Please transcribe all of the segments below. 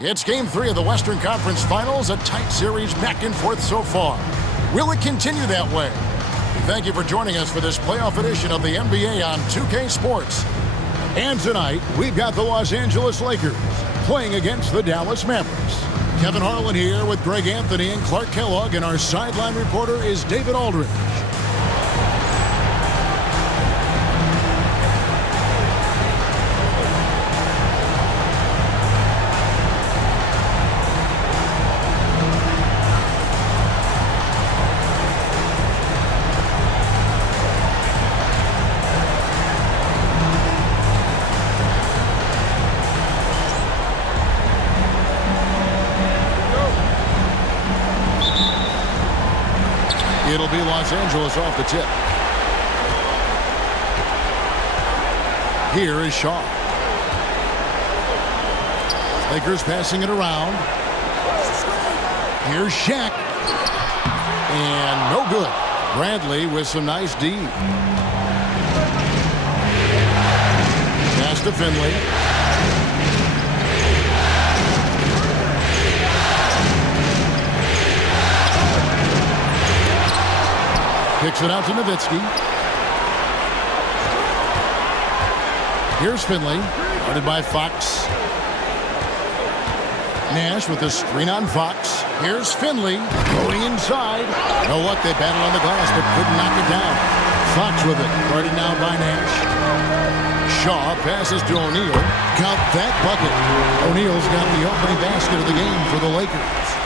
It's Game 3 of the Western Conference Finals, a tight series back and forth so far. Will it continue that way? Thank you for joining us for this playoff edition of the NBA on 2K Sports. And tonight, we've got the Los Angeles Lakers playing against the Dallas Mavericks. Kevin Harlan here with Greg Anthony and Clark Kellogg, and our sideline reporter is David Aldridge. It'll be Los Angeles off the tip. Here is Shaw. Lakers passing it around. Here's Shaq. And no good. Bradley with some nice D. Pass to Finley. Kicks it out to Nowitzki. Here's Finley, guarded by Fox. Nash with the screen on Fox. Here's Finley, going inside. No luck, they battled on the glass, but couldn't knock it down. Fox with it, guarded now by Nash. Shaw passes to O'Neal. Count that bucket. O'Neal's got the opening basket of the game for the Lakers.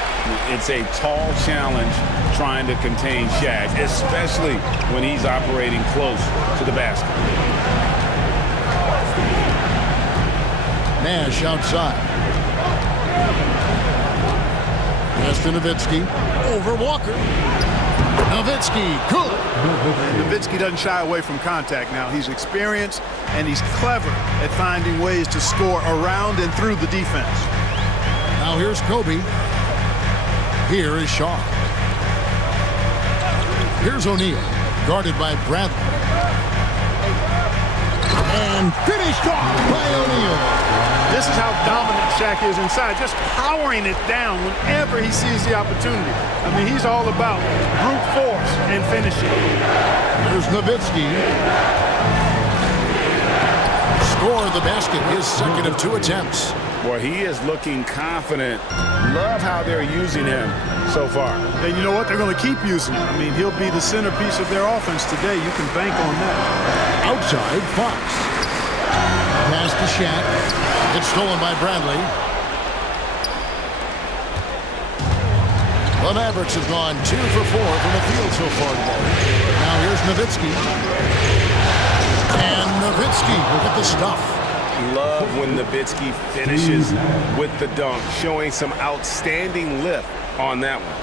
It's a tall challenge trying to contain Shaq, especially when he's operating close to the basket. Nash outside. Pass to Nowitzki. Over Walker. Nowitzki, good. Nowitzki doesn't shy away from contact now. He's experienced, and he's clever at finding ways to score around and through the defense. Now here's Kobe. Here is Shaw. Here's O'Neal, guarded by Bradley. And finished off by O'Neal. This is how dominant Shaq is inside, just powering it down whenever he sees the opportunity. I mean, he's all about brute force and finishing. There's Nowitzki. Scored the basket, his second of 2 attempts. Boy, he is looking confident. Love how they're using him so far. And you know what? They're going to keep using him. I mean, he'll be the centerpiece of their offense today. You can bank on that. Outside, Fox. Pass to Shaq. It's stolen by Bradley. The Mavericks have gone 2 for 4 from the field so far today. Now here's Nowitzki. And Nowitzki with the stuff. Love when Nowitzki finishes with the dunk, showing some outstanding lift on that one.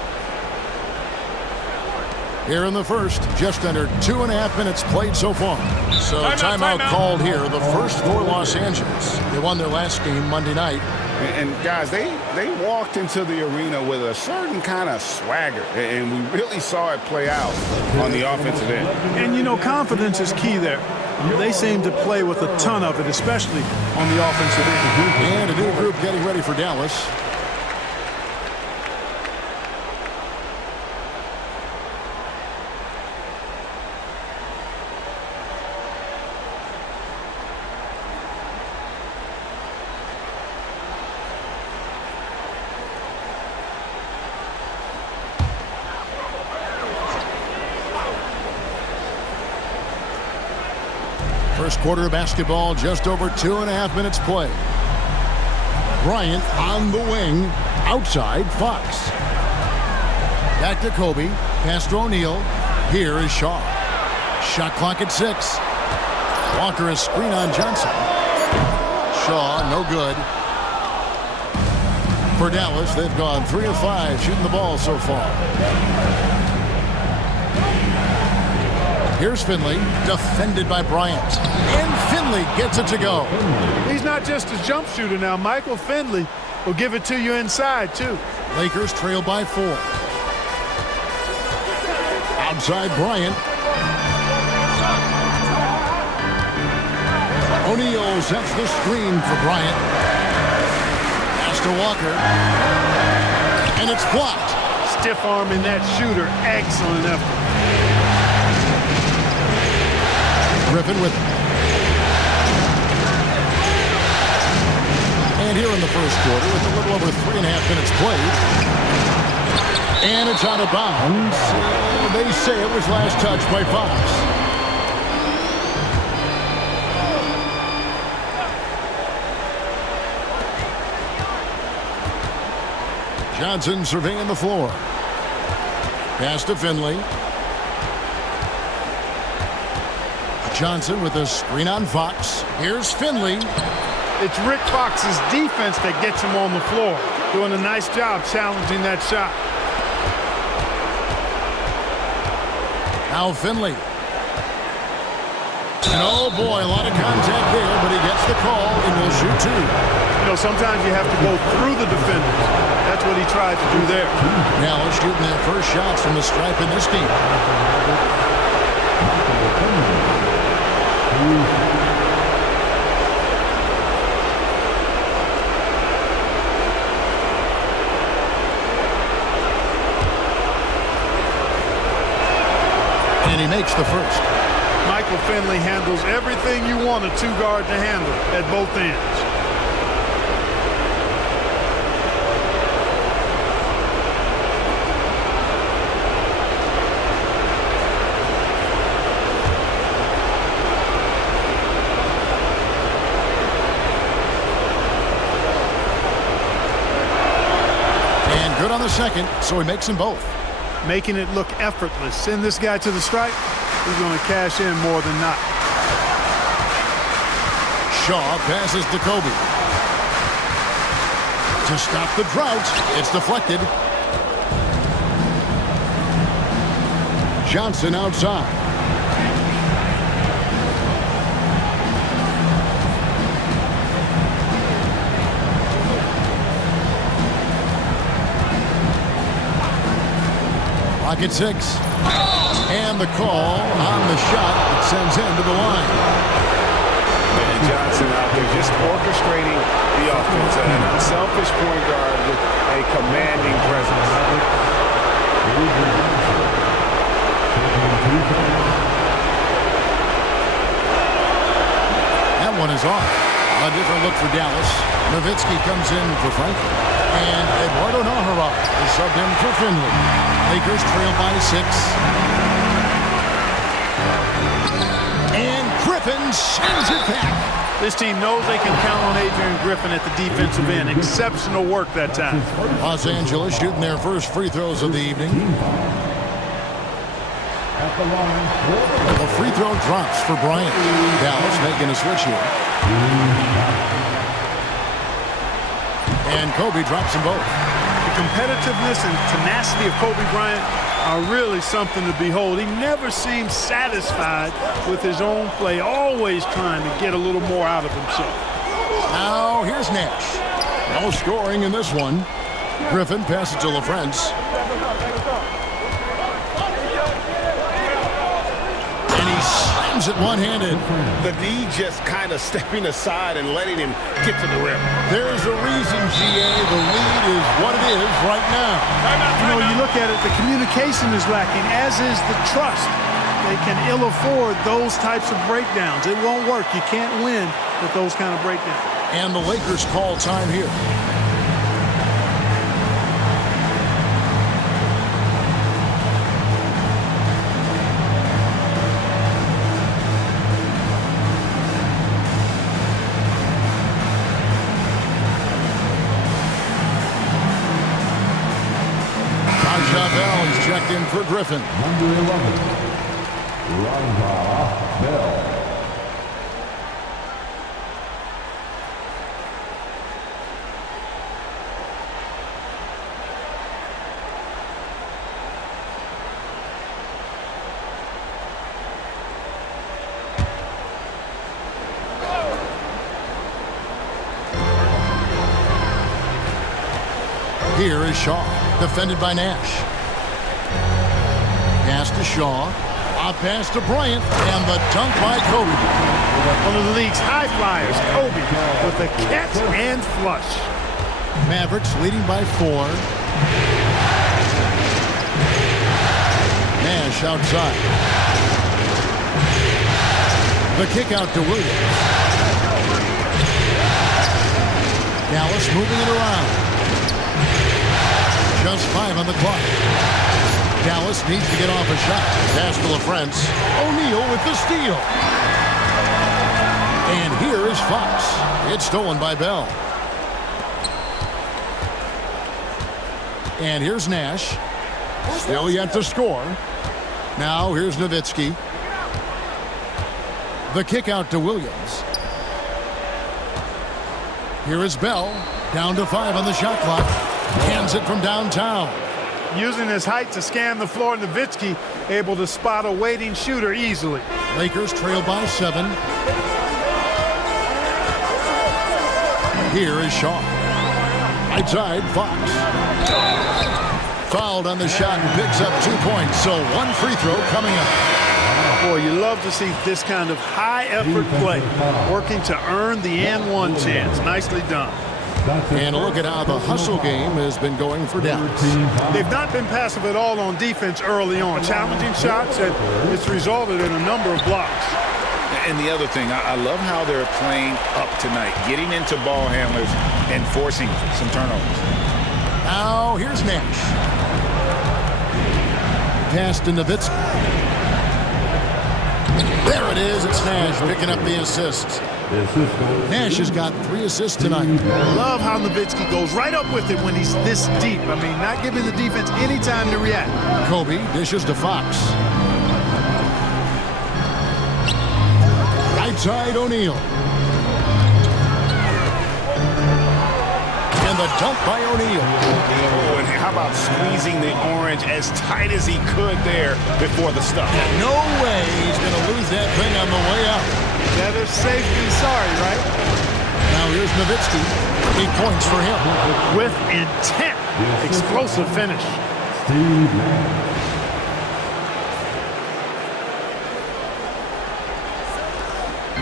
Here in the first, just under 2.5 minutes played so far. So timeout called here, the first for Los Angeles. They won their last game Monday night. And guys, they walked into the arena with a certain kind of swagger, and we really saw it play out on the offensive end. And, you know, confidence is key there. They seem to play with a ton of it, especially on the offensive end. And a new group getting ready for Dallas. First quarter of basketball, just over 2.5 minutes played. Bryant on the wing, outside Fox. Back to Kobe, pass to O'Neal. Here is Shaw. Shot clock at 6. Walker a screen on Johnson. Shaw, no good. For Dallas, they've gone 3 of 5 shooting the ball so far. Here's Finley, defended by Bryant. And Finley gets it to go. He's not just a jump shooter now. Michael Finley will give it to you inside, too. Lakers trail by 4. Outside Bryant. O'Neal sets the screen for Bryant. to Walker. And it's blocked. Stiff arming that shooter. Excellent effort. Griffin with it. And here in the first quarter, with a little over 3.5 minutes played. And it's out of bounds. They say it was last touched by Fox. Johnson surveying the floor. Pass to Finley. Johnson with a screen on Fox. Here's Finley. It's Rick Fox's defense that gets him on the floor. Doing a nice job challenging that shot. Now Finley. And oh boy, a lot of contact there, but he gets the call and will shoot two. You know, sometimes you have to go through the defenders. That's what he tried to do there. Now let's shooting their first shots from the stripe in this game. And he makes the first. Michael Finley handles everything you want a two-guard to handle at both ends. And good on the second, so he makes them both. Making it look effortless. Send this guy to the stripe. He's going to cash in more than not. Shaw passes to Kobe. To stop the drought, it's deflected. Johnson outside. Pocket six. And the call on the shot that sends him to the line. And Johnson out there just orchestrating the offense. An unselfish point guard with a commanding presence. That one is off. A different look for Dallas. Nowitzki comes in for Franklin. And Eduardo Nájera is subbed in for Finley. Lakers trail by 6. And Griffin sends it back. This team knows they can count on Adrian Griffin at the defensive end. Exceptional work that time. Los Angeles shooting their first free throws of the evening. The free throw drops for Bryant. Dallas making a switch here. And Kobe drops them both. The competitiveness and tenacity of Kobe Bryant are really something to behold. He never seems satisfied with his own play, always trying to get a little more out of himself. Now here's Nash. No scoring in this one. Griffin passes to LaFrance. And he slams it one-handed. The D just kind of stepping aside and letting him get to the rim. There's a reason, GA. The lead is what it is right now. You know, you look at it, the communication is lacking, as is the trust. They can ill afford those types of breakdowns. It won't work. You can't win with those kind of breakdowns. And the Lakers call time here. Checked in for Griffin. Number 11, Lonzo Bell. Here is Shaw, defended by Nash. Pass to Shaw, a pass to Bryant, and the dunk by Kobe. One of the league's high flyers, Kobe, with a catch and flush. Mavericks leading by 4. Nash outside. The kick out to Williams. Dallas moving it around. Just 5 on the clock. Dallas needs to get off a shot. Pass to LaFrance. O'Neal with the steal. And here is Fox. It's stolen by Bell. And here's Nash. Still yet to score. Now here's Nowitzki. The kick out to Williams. Here is Bell. Down to 5 on the shot clock. Hands it from downtown. Using his height to scan the floor, Nowitzki able to spot a waiting shooter easily. Lakers trail by 7. Here is Shaw. Right side, Fox. Fouled on the shot and picks up 2 points. So 1 free throw coming up. Boy, you love to see this kind of high-effort play, working to earn the and-one chance. Nicely done. And look at how the hustle game has been going for Dallas. They've not been passive at all on defense early on. Challenging shots, and it's resulted in a number of blocks. And the other thing, I love how they're playing up tonight, getting into ball handlers and forcing some turnovers. Now here's Nash. Pass to Nowitzki. There it is. It's Nash picking up the assist. Nash has got 3 assists tonight. Love how Nowitzki goes right up with it when he's this deep. I mean, not giving the defense any time to react. Kobe dishes to Fox. Right side, O'Neal. And the dunk by O'Neal. Oh, and how about squeezing the orange as tight as he could there before the stuff? No way he's going to lose that thing on the way out. Better safe than sorry, right? Now here's Nowitzki. 8 points for him. With intent. Explosive finish.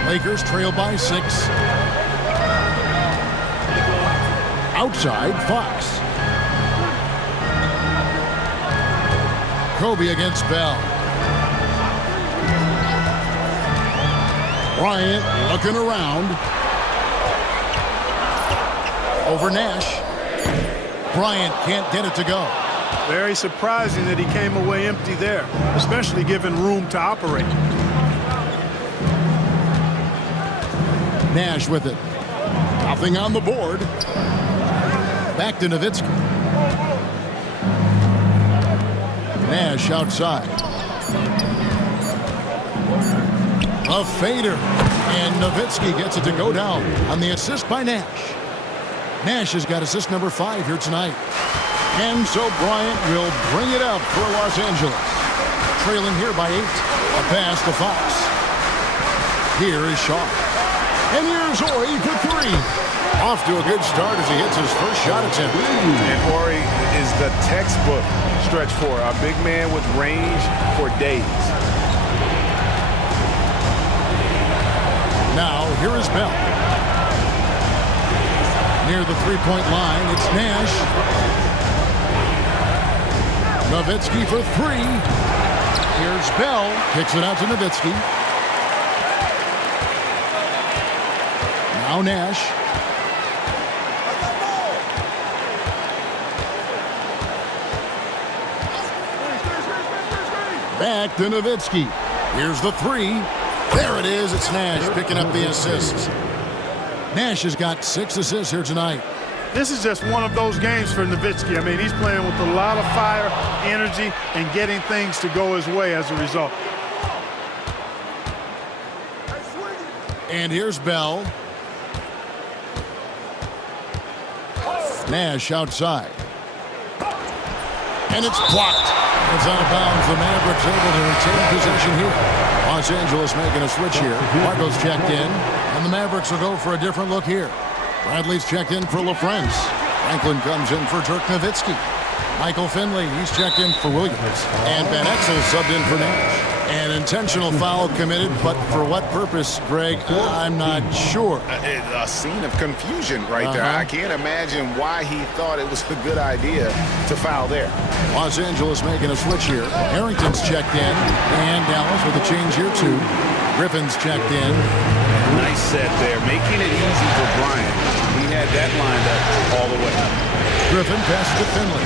Lakers trail by 6. Outside, Fox. Kobe against Bell. Bryant looking around. Over Nash. Bryant can't get it to go. Very surprising that he came away empty there, especially given room to operate. Nash with it. Nothing on the board. Back to Nowitzki. Nash outside. A fader. And Nowitzki gets it to go down on the assist by Nash. Nash has got assist number 5 here tonight. And so Bryant will bring it up for Los Angeles. Trailing here by 8. A pass to Fox. Here is Shaw. And here's Ori for 3. Off to a good start as he hits his first shot attempt. And Ori is the textbook stretch 4. A big man with range for days. Now, here is Bell. Near the three-point line, it's Nash. Nowitzki for 3. Here's Bell. Kicks it out to Nowitzki. Now Nash. Back to Nowitzki. Here's the 3. There it is. It's Nash picking up the assists. Nash has got 6 assists here tonight. This is just one of those games for Nowitzki. I mean, he's playing with a lot of fire, energy, and getting things to go his way as a result. And here's Bell. Nash outside. And it's blocked. It's out of bounds. The Mavericks able to retain possession here. Los Angeles making a switch here. Marco's checked in. And the Mavericks will go for a different look here. Bradley's checked in for LaFrance. Franklin comes in for Dirk Nowitzki. Michael Finley, he's checked in for Williams. And Van Exel subbed in for Nash. An intentional foul committed, but for what purpose, Greg? I'm not sure. A scene of confusion right there. I can't imagine why he thought it was a good idea to foul there. Los Angeles making a switch here. Harrington's checked in, and Dallas with a change here too. Griffin's checked in. Nice set there, making it easy for Bryant. He had that lined up all the way. Griffin passes to Finley.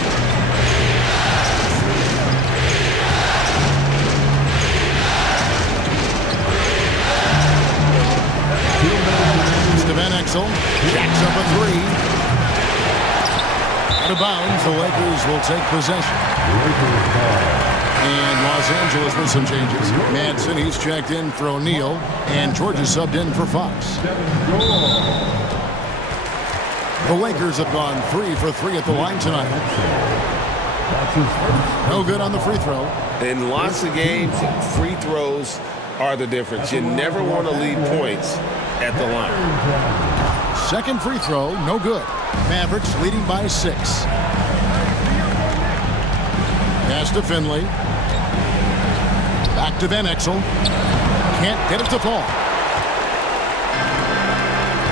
Van Exel jacks up a three. Out of bounds, the Lakers will take possession. And Los Angeles with some changes. Madsen, he's checked in for O'Neal, and George is subbed in for Fox. The Lakers have gone 3 for 3 at the line tonight. No good on the free throw. In lots of games, free throws are the difference. You never want to leave points at the line. Second free throw, no good. Mavericks leading by 6. Pass to Finley. Back to Van Exel. Can't get it to fall.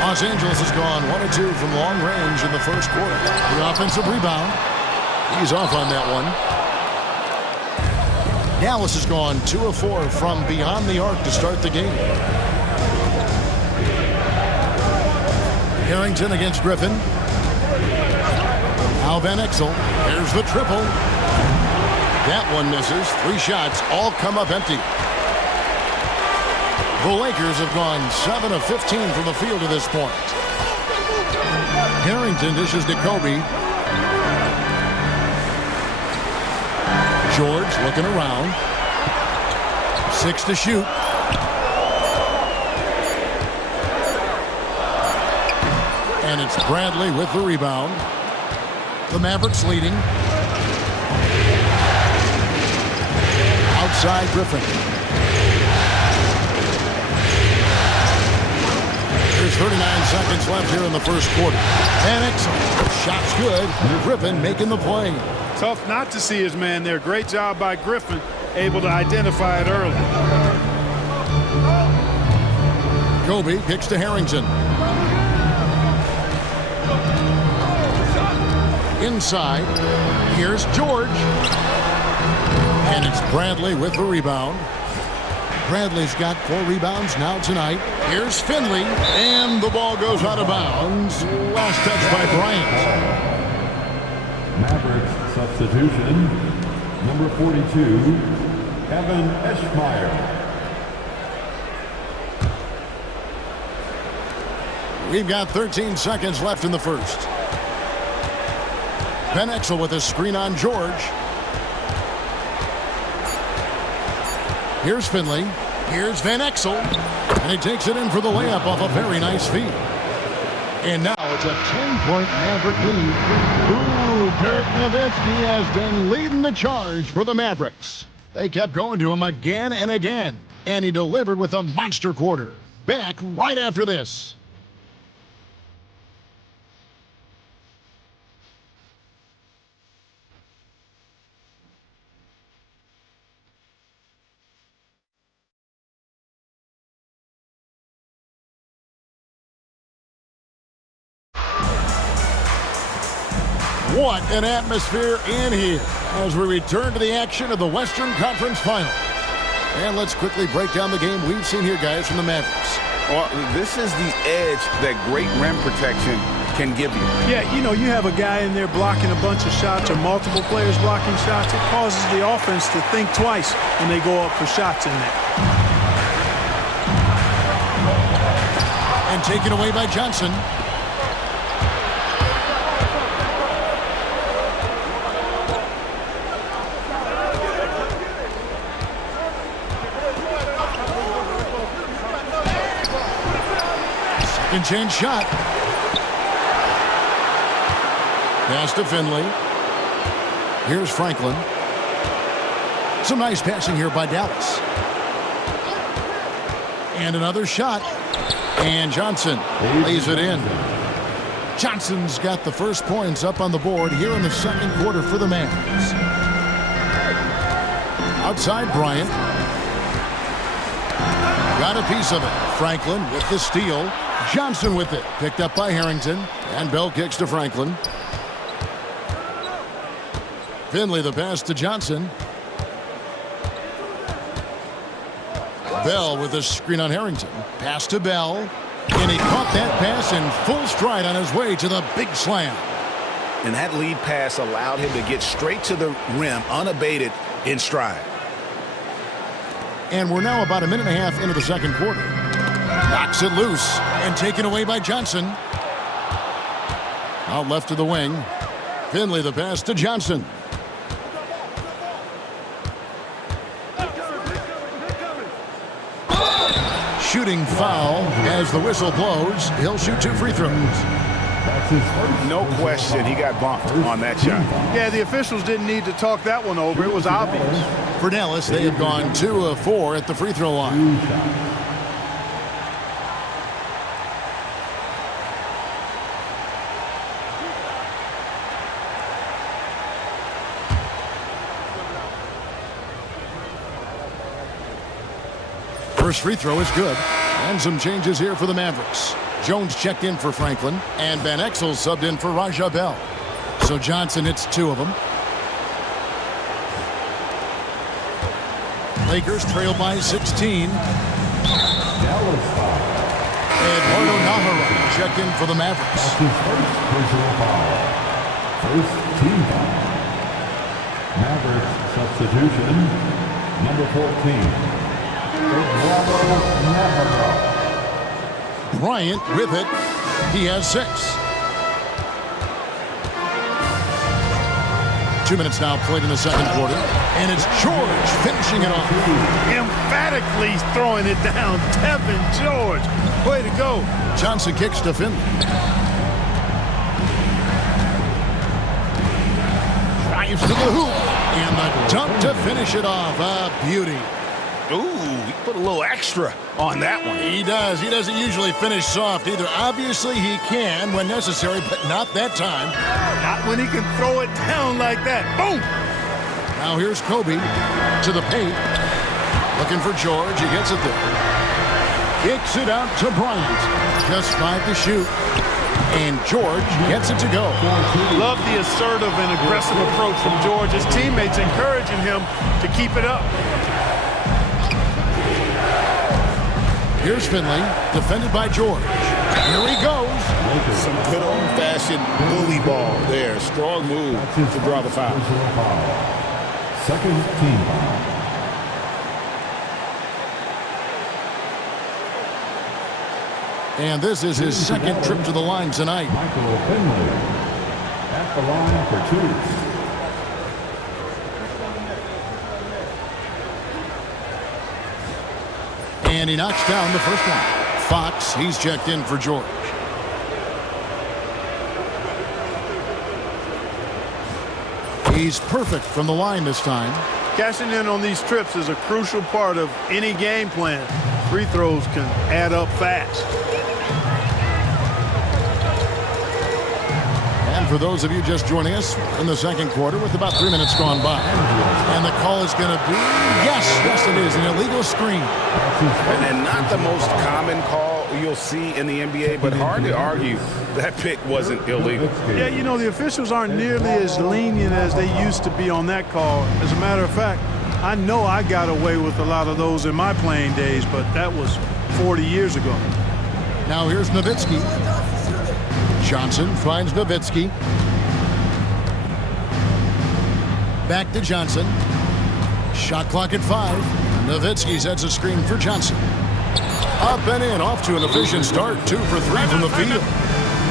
Los Angeles has gone 1 of 2 from long range in the first quarter. The offensive rebound. He's off on that one. Dallas has gone 2 of 4 from beyond the arc to start the game. Harrington against Griffin. Now Van Exel. Here's the triple. That one misses. 3 shots all come up empty. The Lakers have gone 7 of 15 from the field to this point. Harrington dishes to Kobe. George looking around. 6 to shoot. And it's Bradley with the rebound. The Mavericks leading. Outside Griffin. There's 39 seconds left here in the first quarter. Van Exel. Shot's good. Griffin making the play. Tough not to see his man there. Great job by Griffin, able to identify it early. Kobe kicks to Harrington. Inside, here's George. And it's Bradley with the rebound. Bradley's got 4 rebounds now tonight. Here's Finley, and the ball goes out of bounds. Last touch by Bryant. Mavericks substitution, number 42, Evan Eschmeyer. We've got 13 seconds left in the first. Van Exel with a screen on George. Here's Finley. Here's Van Exel. And he takes it in for the layup off a very nice feed. And now it's a 10-point Maverick lead. Ooh, Dirk Nowitzki has been leading the charge for the Mavericks. They kept going to him again and again. And he delivered with a monster quarter. Back right after this. What an atmosphere in here as we return to the action of the Western Conference Finals. And let's quickly break down the game we've seen here, guys, from the Mavericks. Well, this is the edge that great rim protection can give you. Yeah, you know, you have a guy in there blocking a bunch of shots or multiple players blocking shots. It causes the offense to think twice when they go up for shots in there. And taken away by Johnson. Second change shot. Pass to Finley. Here's Franklin. Some nice passing here by Dallas. And another shot. And Johnson lays it in. Johnson's got the first points up on the board here in the second quarter for the Mavs. Outside Bryant. Got a piece of it. Franklin with the steal. Johnson with it. Picked up by Harrington. And Bell kicks to Franklin. Finley the pass to Johnson. Bell with a screen on Harrington. Pass to Bell. And he caught that pass in full stride on his way to the big slam. And that lead pass allowed him to get straight to the rim unabated in stride. And we're now about a minute and a half into the second quarter. Knocks it loose and taken away by Johnson. Out left to the wing. Finley the pass to Johnson. Shooting foul as the whistle blows. He'll shoot 2 free throws. No question he got bumped on that shot. Yeah, the officials didn't need to talk that one over. It was obvious. For Dallas, they have gone 2 of 4 at the free throw line. First free throw is good. And some changes here for the Mavericks. Jones checked in for Franklin, and Van Exel subbed in for Raja Bell. So Johnson hits 2 of them. Lakers trail by 16. Eduardo Nahara checked in for the Mavericks. First team foul. Mavericks substitution, number 14. Bryant with it. He has 6. 2 minutes now played in the second quarter. And it's George finishing it off. Emphatically throwing it down. Tevin George. Way to go. Johnson kicks to Finley. Drives to the hoop. And the dunk to finish it off. A beauty. Ooh, he put a little extra on that one. He does. He doesn't usually finish soft either. Obviously, he can when necessary, but not that time. Not when he can throw it down like that. Boom! Now here's Kobe to the paint. Looking for George. He gets it there. Kicks it out to Bryant. Just 5 to shoot. And George gets it to go. Love the assertive and aggressive approach from George. His teammates encouraging him to keep it up. Here's Finley, defended by George. Here he goes. Some good old-fashioned bully ball there. Strong move to draw the foul. Second team foul. And this is his second trip to the line tonight. Michael Finley at the line for 2. And he knocks down the first one. Fox, he's checked in for George. He's perfect from the line this time. Cashing in on these trips is a crucial part of any game plan. Free throws can add up fast. And for those of you just joining us in the second quarter with about 3 minutes gone by. And the call is going to be, yes it is, an illegal screen. And not the most common call you'll see in the NBA, but hard to argue that pick wasn't illegal. Yeah, you know, the officials aren't nearly as lenient as they used to be on that call. As a matter of fact, I know I got away with a lot of those in my playing days, but that was 40 years ago. Now here's Nowitzki. Johnson finds Nowitzki. Back to Johnson. Shot clock at 5. Nowitzki sets a screen for Johnson. Up and in, off to an efficient start. 2 for 3 from the field.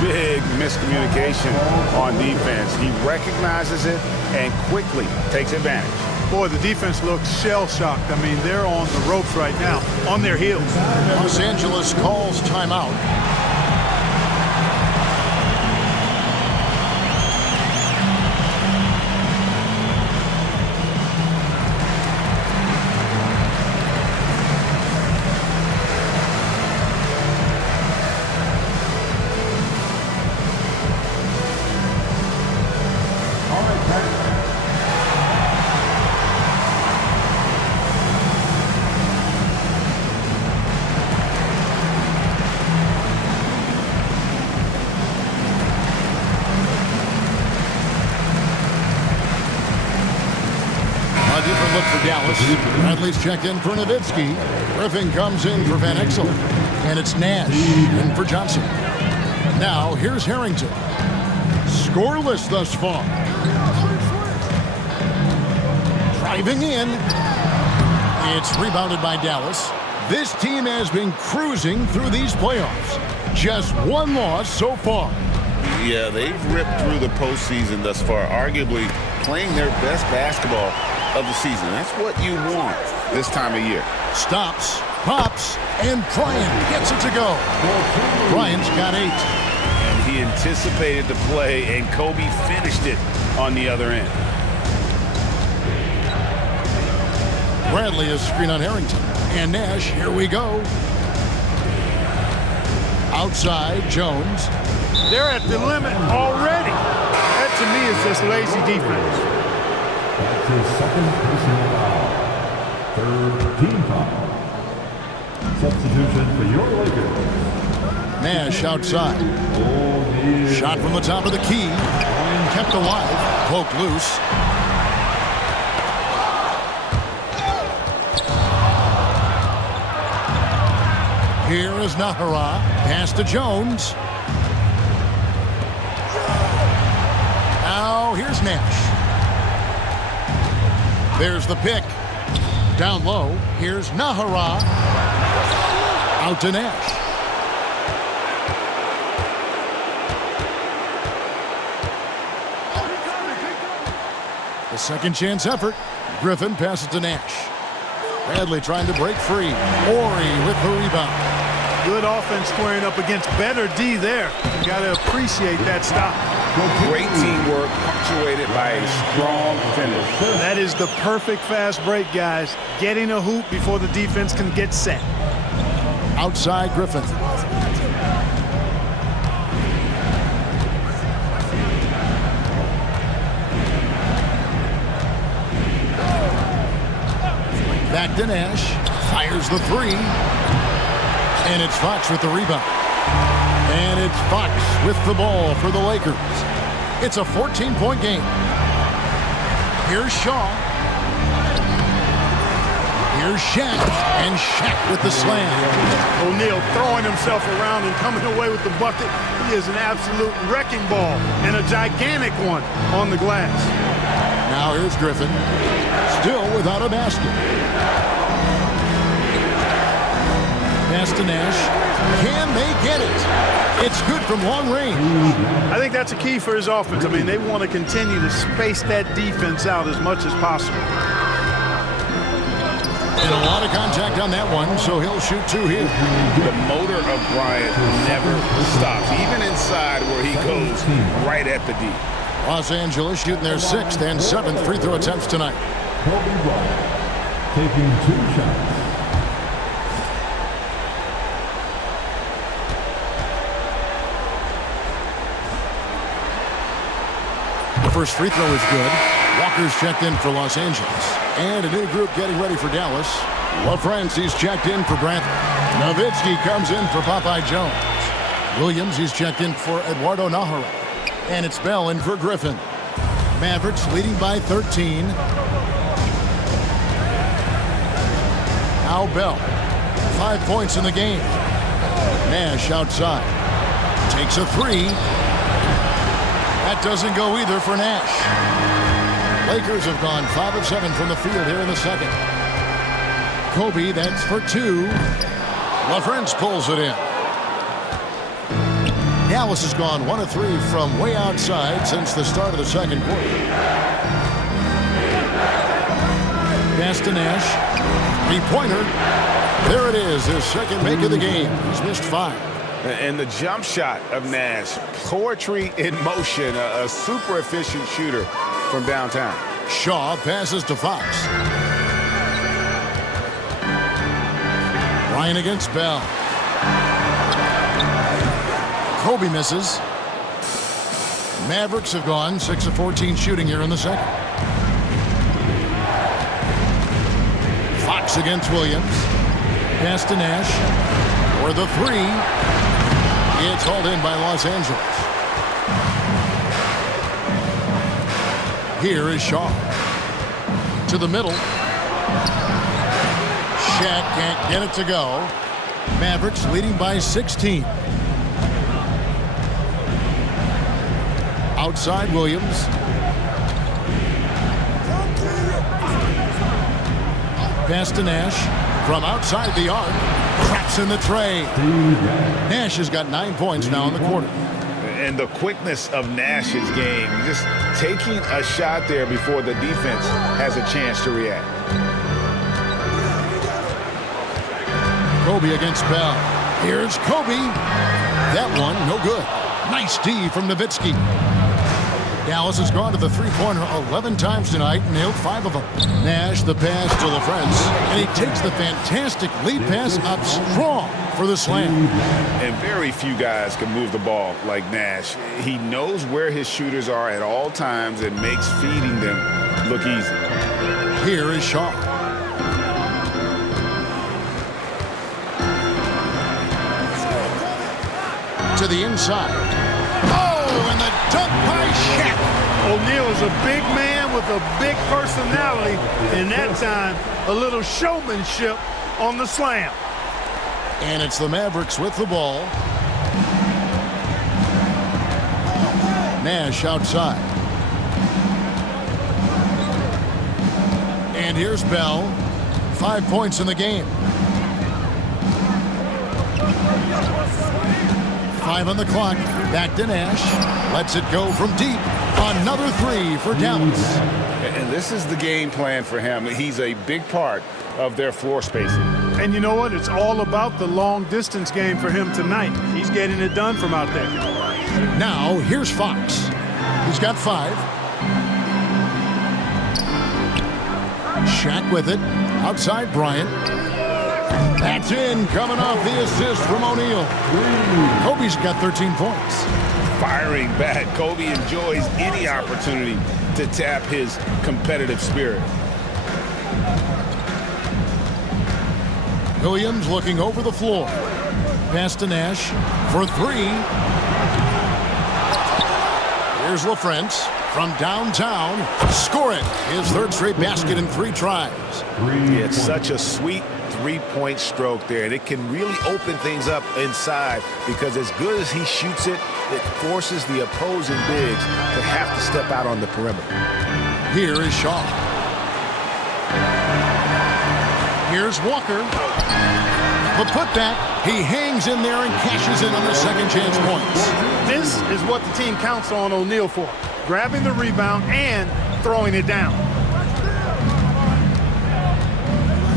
Big miscommunication on defense. He recognizes it and quickly takes advantage. Boy, the defense looks shell-shocked. I mean, they're on the ropes right now, on their heels. Los Angeles calls timeout. look for Dallas. Bradley's checked in for Nowitzki. Griffin comes in for Van Exel. And it's Nash in for Johnson. Now, here's Harrington. Scoreless thus far. Driving in. It's rebounded by Dallas. This team has been cruising through these playoffs. Just one loss so far. Yeah, they've ripped through the postseason thus far, arguably playing their best basketball of the season. That's what you want this time of year. Stops, pops, and Bryant gets it to go. Bryant's got 8. And he anticipated the play, and Kobe finished it on the other end. Bradley is screen on Harrington. And Nash, here we go. Outside, Jones. They're at the limit already. That, to me, is just lazy defense. That's his second personal foul. Third team foul. Substitution for your Lakers. Nash outside. Shot from the top of the key. Kept alive. Poked loose. Here is Nahara. Pass to Jones. Now here's Nash. There's the pick. Down low. Here's Nahara. Out to Nash. The second chance effort. Griffin passes to Nash. Bradley trying to break free. Morey with the rebound. Good offense squaring up against better D there. You got to appreciate that stop. Great teamwork punctuated by a strong finish. That is the perfect fast break, guys. Getting a hoop before the defense can get set. Outside Griffin. Back to Nash. Fires the 3. And it's Fox with the rebound. And it's Fox with the ball for the Lakers. It's a 14-point game. Here's Shaw. Here's Shaq. And Shaq with the slam. O'Neal throwing himself around and coming away with the bucket. He is an absolute wrecking ball and a gigantic one on the glass. Now here's Griffin. Still without a basket. Pass to Nash. Can they get it? It's good from long range. I think that's a key for his offense. I mean, they want to continue to space that defense out as much as possible. And a lot of contact on that one, so he'll shoot 2 here. The motor of Bryant never stops, even inside where he goes right at the D. Los Angeles shooting their 6th and 7th free throw attempts tonight. Kobe Bryant taking 2 shots. First free throw is good. Walker's checked in for Los Angeles. And a new group getting ready for Dallas. LaFrance, he's checked in for Brantley. Nowitzki comes in for Popeye Jones. Williams, he's checked in for Eduardo Nahara. And it's Bell in for Griffin. Mavericks leading by 13. Now Bell. 5 points in the game. Nash outside. Takes a 3. That doesn't go either for Nash. Lakers have gone 5 of 7 from the field here in the second. Kobe, that's for 2. LaFrance pulls it in. Dallas has gone 1 of 3 from way outside since the start of the second quarter. Pass to Nash. 3-pointer. There it is, his second make of the game. He's missed 5. And the jump shot of Nash, poetry in motion, a super efficient shooter from downtown. Shaw passes to Fox. Bryant against Bell. Kobe misses. Mavericks have gone 6 of 14 shooting here in the second. Fox against Williams. Pass to Nash. For the 3. It's hauled in by Los Angeles. Here is Shaw. To the middle. Shaq can't get it to go. Mavericks leading by 16. Outside Williams. Pass to Nash from outside the arc. Traps in the tray. Nash has got 9 points now in the quarter. And the quickness of Nash's game, just taking a shot there before the defense has a chance to react. Kobe against Bell. Here's Kobe. That one, no good. Nice D from Nowitzki. Dallas has gone to the three-pointer 11 times tonight and nailed 5 of them. Nash the pass to LaFrance, and he takes the fantastic lead pass up strong for the slam. And very few guys can move the ball like Nash. He knows where his shooters are at all times and makes feeding them look easy. Here is Shaw. To the inside. Oh, and the dunk by Shaq. O'Neal is a big man with a big personality, and that time a little showmanship on the slam. And it's the Mavericks with the ball. Nash outside. And here's Bell. 5 points in the game. 5 on the clock. Back to Nash. Lets it go from deep. Another 3 for Dallas. And this is the game plan for him. He's a big part of their floor spacing. And you know what? It's all about the long-distance game for him tonight. He's getting it done from out there. Now, here's Fox. He's got 5. Shaq with it. Outside Bryant. That's in, coming off the assist from O'Neal. Kobe's got 13 points. Firing back. Kobe enjoys any opportunity to tap his competitive spirit. Williams looking over the floor. Pass to Nash for 3. Here's LaFrance from downtown. Score it. His 3rd straight basket in 3 tries. It's such a sweet three-point stroke there, and it can really open things up inside because as good as he shoots it, it forces the opposing bigs to have to step out on the perimeter. Here is Shaw. Here's Walker. The putback. He hangs in there and cashes in on the second chance points. This is what the team counts on O'Neal for, grabbing the rebound and throwing it down.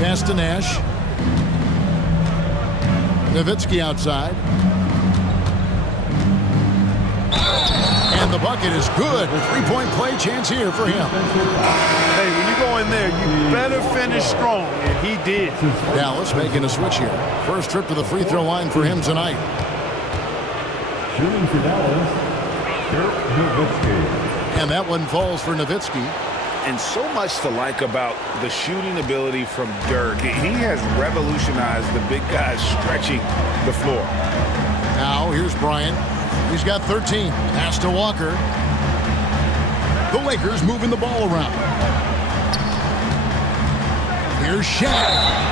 Pass to Nash. Nowitzki outside. And the bucket is good. 3-point play chance here for him. Hey, when you go in there, you better finish strong, and he did. Dallas making a switch here. First trip to the free throw line for him tonight. Shooting for Dallas, Nowitzki. And that one falls for Nowitzki. And so much to like about the shooting ability from Dirk. He has revolutionized the big guys stretching the floor. Now here's Bryant. He's got 13. Pass to Walker. The Lakers moving the ball around. Here's Shaq.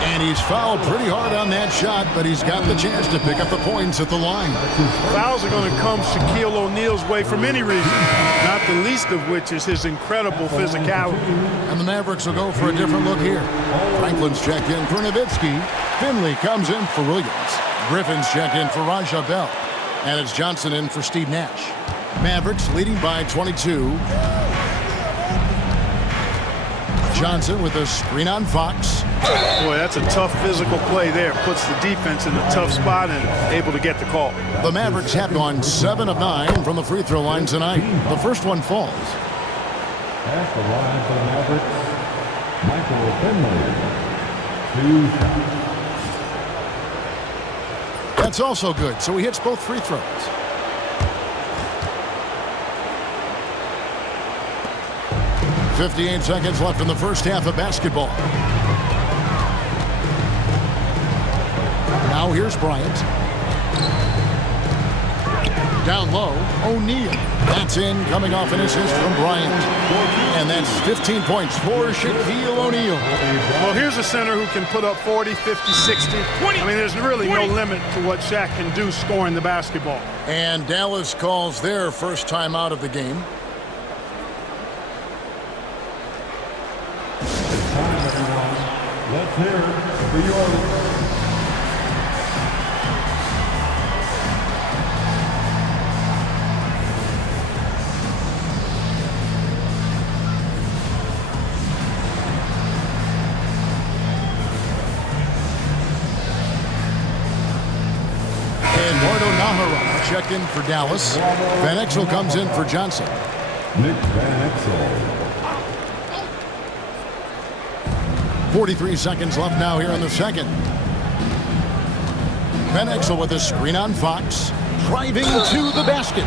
And he's fouled pretty hard on that shot, but he's got the chance to pick up the points at the line. Fouls are going to come Shaquille O'Neal's way for many reasons, not the least of which is his incredible physicality. And the Mavericks will go for a different look here. Franklin's checked in for Nowitzki. Finley comes in for Williams. Griffin's checked in for Raja Bell. And it's Johnson in for Steve Nash. Mavericks leading by 22. Johnson with a screen on Fox. Boy, that's a tough physical play there. Puts the defense in a tough spot and able to get the call. The Mavericks have gone 7 of 9 from the free throw line tonight. The first one falls. At the line for the Mavericks, Michael Finley. 2 shots. That's also good, so he hits both free throws. .58 seconds left in the first half of basketball. Now here's Bryant. Down low, O'Neal. That's in, coming off an assist from Bryant. And that's 15 points for Shaquille O'Neal. Well, here's a center who can put up 40, 50, 60. I mean, there's really no limit to what Shaq can do scoring the basketball. And Dallas calls their first time out of the game. It's time, everyone. Let's hear it for yours. Checked in for Dallas. Van Exel comes in for Johnson. Nick Van Exel. 43 seconds left now here in the second. Van Exel with a screen on Fox. Driving to the basket.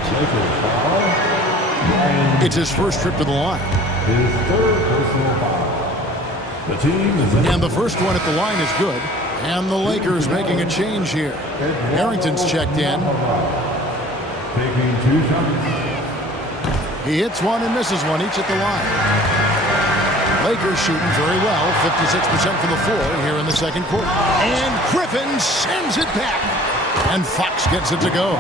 It's his first trip to the line. His third personal foul. The team is in. And the first one at the line is good. And the Lakers making a change here. Harrington's checked in. Taking 2 shots. He hits one and misses one, each at the line. Lakers shooting very well, 56% from the floor here in the second quarter. And Griffin sends it back. And Fox gets it to go.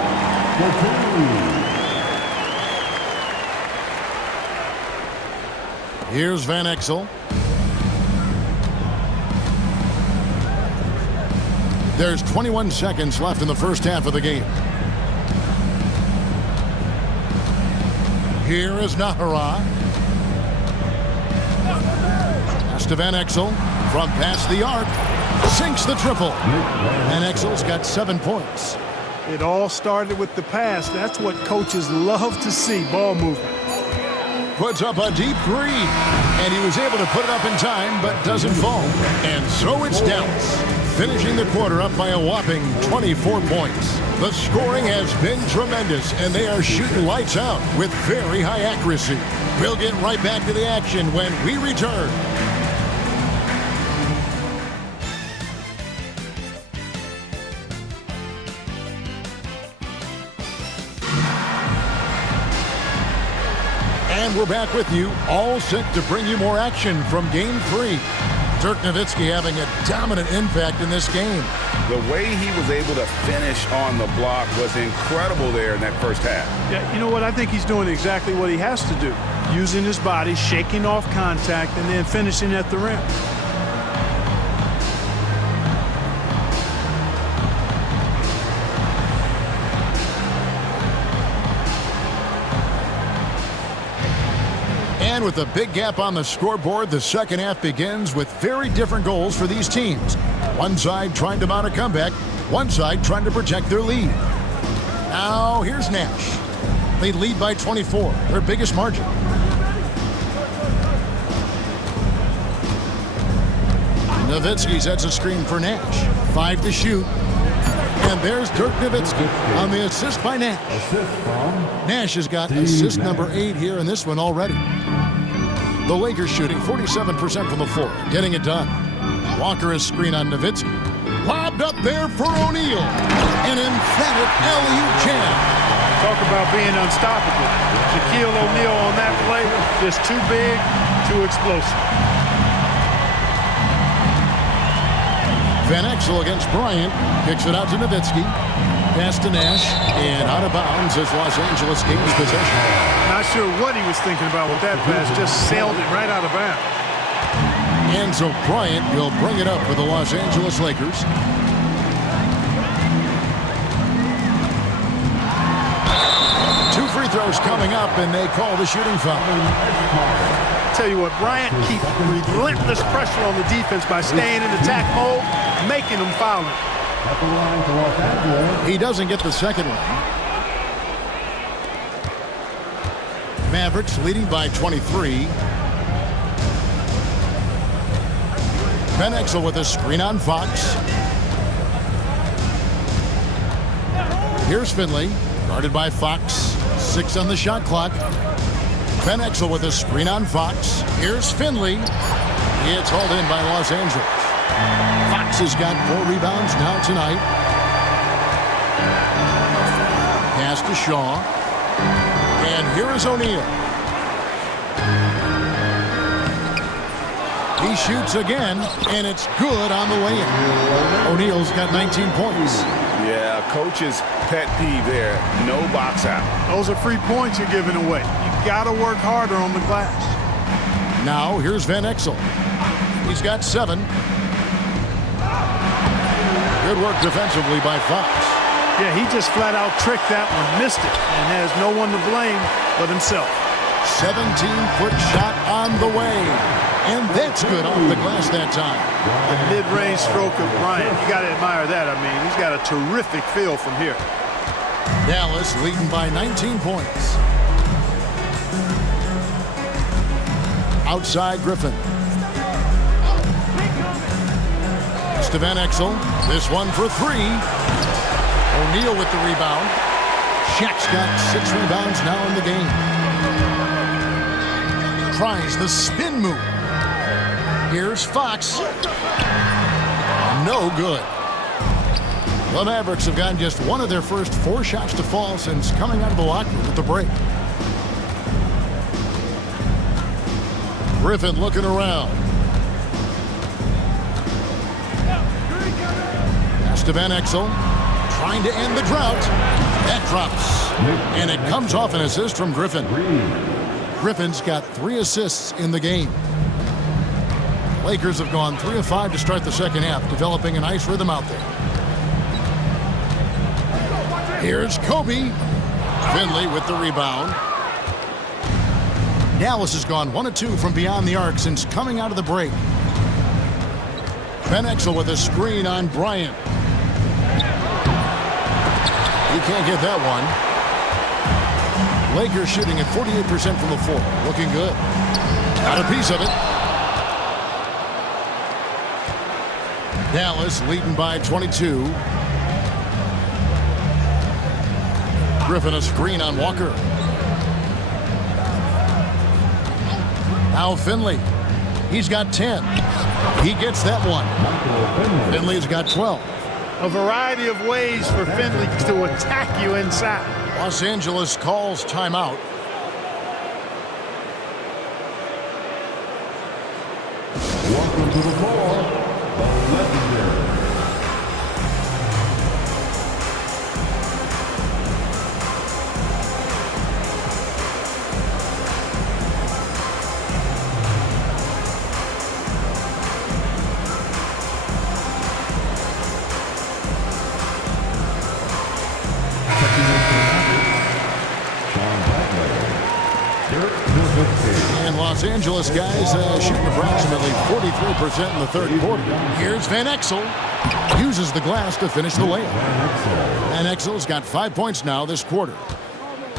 Here's Van Exel. There's 21 seconds left in the first half of the game. Here is Nahara. Pass to Van Exel from past the arc. Sinks the triple. Van Exel's got 7 points. It all started with the pass. That's what coaches love to see, ball movement. Puts up a deep three. And he was able to put it up in time, but doesn't fall. And so it's Dallas, finishing the quarter up by a whopping 24 points. The scoring has been tremendous, and they are shooting lights out with very high accuracy. We'll get right back to the action when we return. And we're back with you, all set to bring you more action from Game 3. Dirk Nowitzki having a dominant impact in this game. The way he was able to finish on the block was incredible there in that first half. Yeah, you know what? I think he's doing exactly what he has to do. Using his body, shaking off contact, and then finishing at the rim. And with a big gap on the scoreboard, the second half begins with very different goals for these teams. One side trying to mount a comeback, one side trying to protect their lead. Now, here's Nash. They lead by 24, their biggest margin. Nowitzki sets a screen for Nash. 5 to shoot. And there's Dirk Nowitzki on the assist by Nash. Nash has got assist number 8 here in this one already. The Lakers shooting 47% from the floor, getting it done. Walker is screen on Nowitzki. Lobbed up there for O'Neal. An emphatic alley-oop jam. Talk about being unstoppable. Shaquille O'Neal on that play, just too big, too explosive. Van Exel against Bryant. Kicks it out to Nowitzki. Pass to Nash. And out of bounds as Los Angeles gains possession. Not sure what he was thinking about with that pass. Just sailed it right out of bounds. And so Bryant will bring it up for the Los Angeles Lakers. Two free throws coming up, and they call the shooting foul. Tell you what, Bryant keeps relentless pressure on the defense by staying in attack mode, making them foul it. He doesn't get the second one. Mavericks leading by 23. Van Exel with a screen on Fox. Here's Finley, guarded by Fox. 6 on the shot clock. Van Exel with a screen on Fox. Here's Finley. It's hauled in by Los Angeles. Fox has got 4 rebounds now tonight. Pass to Shaw. And here is O'Neal. He shoots again, and it's good on the way in. O'Neal's got 19 points. Yeah, coach's pet peeve there. No box out. Those are free points you're giving away. You got to work harder on the glass. Now, here's Van Exel. He's got 7. Good work defensively by Fox. Yeah, he just flat out tricked that one, missed it, and has no one to blame but himself. 17-foot shot on the way. And that's good off the glass that time. The mid-range stroke of Bryant. You got to admire that. I mean, he's got a terrific feel from here. Dallas leading by 19 points. Outside Griffin. To Van Exel. This one for 3. O'Neal with the rebound. Shaq's got 6 rebounds now in the game. Tries the spin move. Here's Fox. No good. The Mavericks have gotten just one of their first 4 shots to fall since coming out of the locker room at the break. Griffin looking around. Pass to Van Exel. Trying to end the drought. That drops. And it comes off an assist from Griffin. Griffin's got 3 assists in the game. Lakers have gone 3 of 5 to start the second half, developing a nice rhythm out there. Here's Kobe. Finley with the rebound. Dallas has gone 1 of 2 from beyond the arc since coming out of the break. Van Exel with a screen on Bryant. He can't get that one. Lakers shooting at 48% from the floor. Looking good. Got a piece of it. Dallas leading by 22. Griffin a screen on Walker. Now Finley. He's got 10. He gets that one. Finley's got 12. A variety of ways for Finley to attack you inside. Los Angeles calls timeout. Welcome to the floor, the legendary. And Los Angeles guys shooting approximately 43% in the third quarter. Here's Van Exel. Uses the glass to finish the layup. Van Exel's got 5 points now this quarter.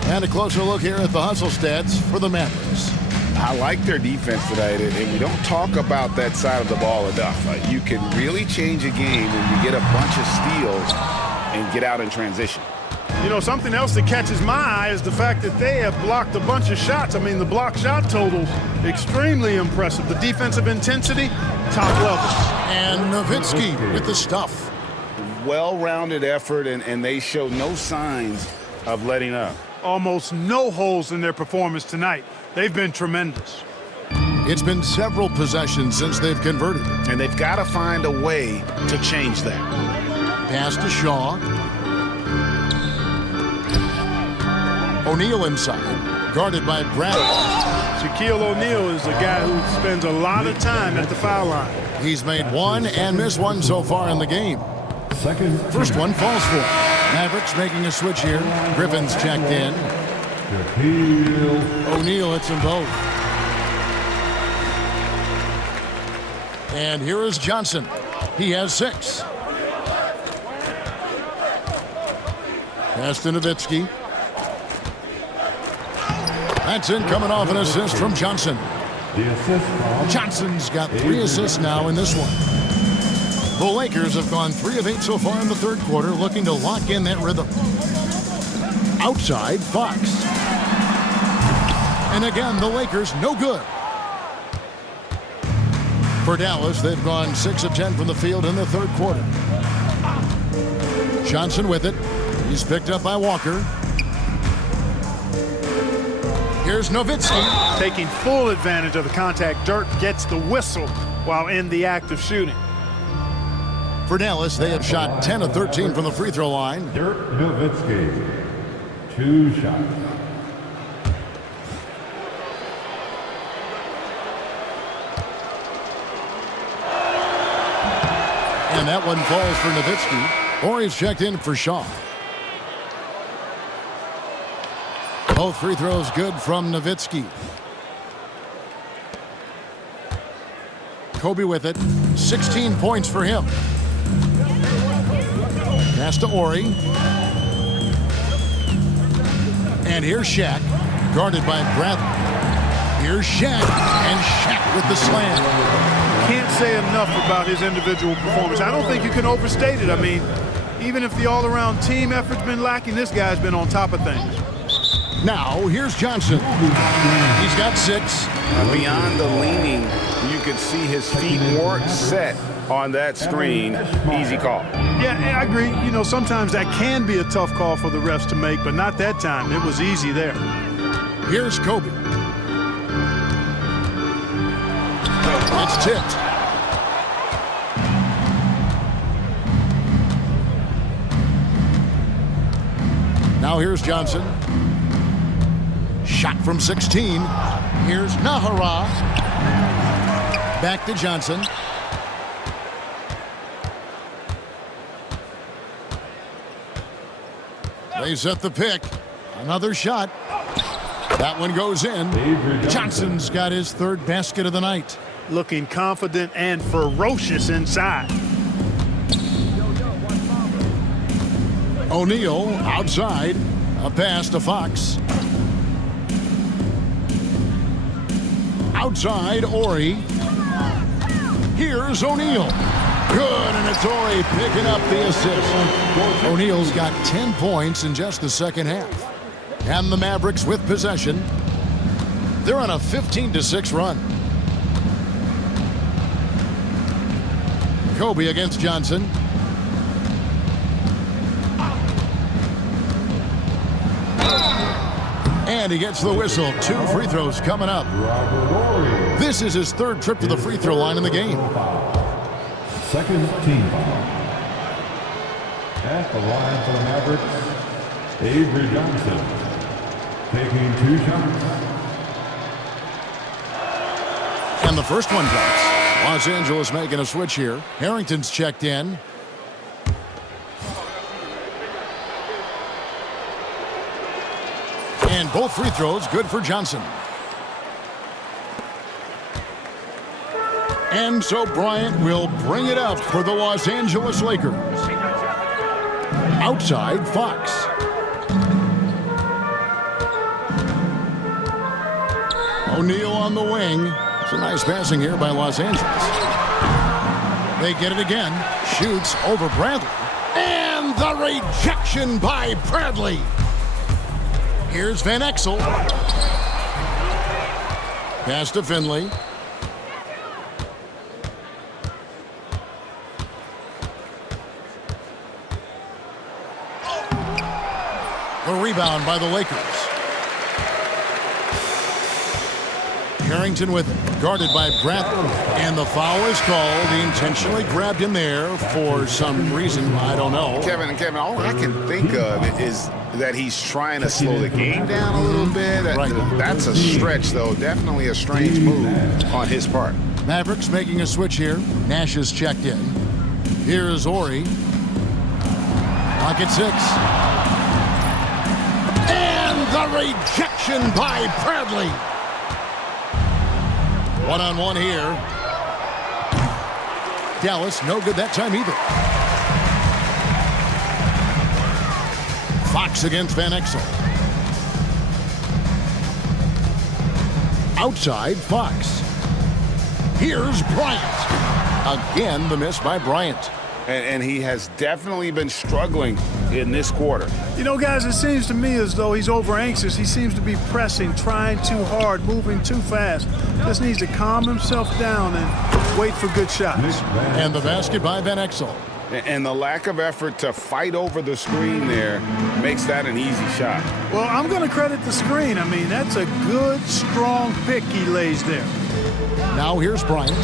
And a closer look here at the hustle stats for the Mavericks. I like their defense tonight, and we don't talk about that side of the ball enough. You can really change a game when you get a bunch of steals and get out in transition. You know, something else that catches my eye is the fact that they have blocked a bunch of shots. I mean, the block shot total, extremely impressive. The defensive intensity, top level. And Nowitzki with the stuff. Well-rounded effort, and they show no signs of letting up. Almost no holes in their performance tonight. They've been tremendous. It's been several possessions since they've converted. And they've got to find a way to change that. Pass to Shaw. O'Neal inside, guarded by Bradley. Shaquille O'Neal is a guy who spends a lot of time at the foul line. He's made 1 and missed 1 so far in the game. First one falls for him. Mavericks making a switch here. Griffin's checked in. O'Neal hits them both. And here is Johnson. He has 6. Pass to Nowitzki. That's in, coming off an assist from Johnson. Johnson's got 3 assists now in this one. The Lakers have gone 3 of 8 so far in the third quarter, looking to lock in that rhythm. Outside, Fox. And again, the Lakers no good. For Dallas, they've gone 6 of 10 from the field in the third quarter. Johnson with it. He's picked up by Walker. Here's Nowitzki. Taking full advantage of the contact. Dirk gets the whistle while in the act of shooting. For Dallas, they have shot 10 of 13 from the free throw line. Dirk Nowitzki, 2 shots. And that one falls for Nowitzki. Horry's checked in for Shaw. Both free throws good from Nowitzki. Kobe with it. 16 points for him. Pass to Horry. And here's Shaq. Guarded by Bradley. Here's Shaq. And Shaq with the slam. Can't say enough about his individual performance. I don't think you can overstate it. I mean, even if the all-around team effort's been lacking, this guy's been on top of things. Now, here's Johnson. He's got 6. Beyond the leaning, you could see his feet weren't set on that screen. Easy call. Yeah, I agree. You know, sometimes that can be a tough call for the refs to make, but not that time. It was easy there. Here's Kobe. It's tipped. Now here's Johnson. Shot from 16. Here's Nahara. Back to Johnson. They set the pick. Another shot. That one goes in. Johnson's got his 3rd basket of the night. Looking confident and ferocious inside. O'Neal outside. A pass to Fox. Outside, Horry. Here's O'Neal. Good, and it's Horry picking up the assist. O'Neal's got 10 points in just the second half. And the Mavericks with possession. They're on a 15-6 run. Kobe against Johnson. And he gets the whistle. 2 free throws coming up. This is his 3rd trip to the free throw line in the game. 2nd team foul. At the line for the Mavericks, Avery Johnson, taking 2 shots. And the first one drops. Los Angeles making a switch here. Harrington's checked in. And both free throws good for Johnson. And so Bryant will bring it up for the Los Angeles Lakers. Outside, Fox. O'Neal on the wing. It's a nice passing here by Los Angeles. They get it again. Shoots over Bradley. And the rejection by Bradley. Here's Van Exel. Pass to Finley. The rebound by the Lakers. Harrington with it, guarded by Bradley. And the foul is called. He intentionally grabbed him there for some reason. I don't know. Kevin, all I can think of is that he's trying to slow the game down a little bit. That's a stretch, though. Definitely a strange move on his part. Mavericks making a switch here. Nash is checked in. Here is Horry. Clock at 6. And the rejection by Bradley. One-on-one here. Dallas, no good that time either. Fox against Van Exel. Outside, Fox. Here's Bryant. Again, the miss by Bryant. And he has definitely been struggling in this quarter. You know, guys, it seems to me as though he's over-anxious. He seems to be pressing, trying too hard, moving too fast. Just needs to calm himself down and wait for good shots. And the basket by Van Exel. And the lack of effort to fight over the screen there makes that an easy shot. Well, I'm going to credit the screen. I mean, that's a good, strong pick he lays there. Now here's Bryant.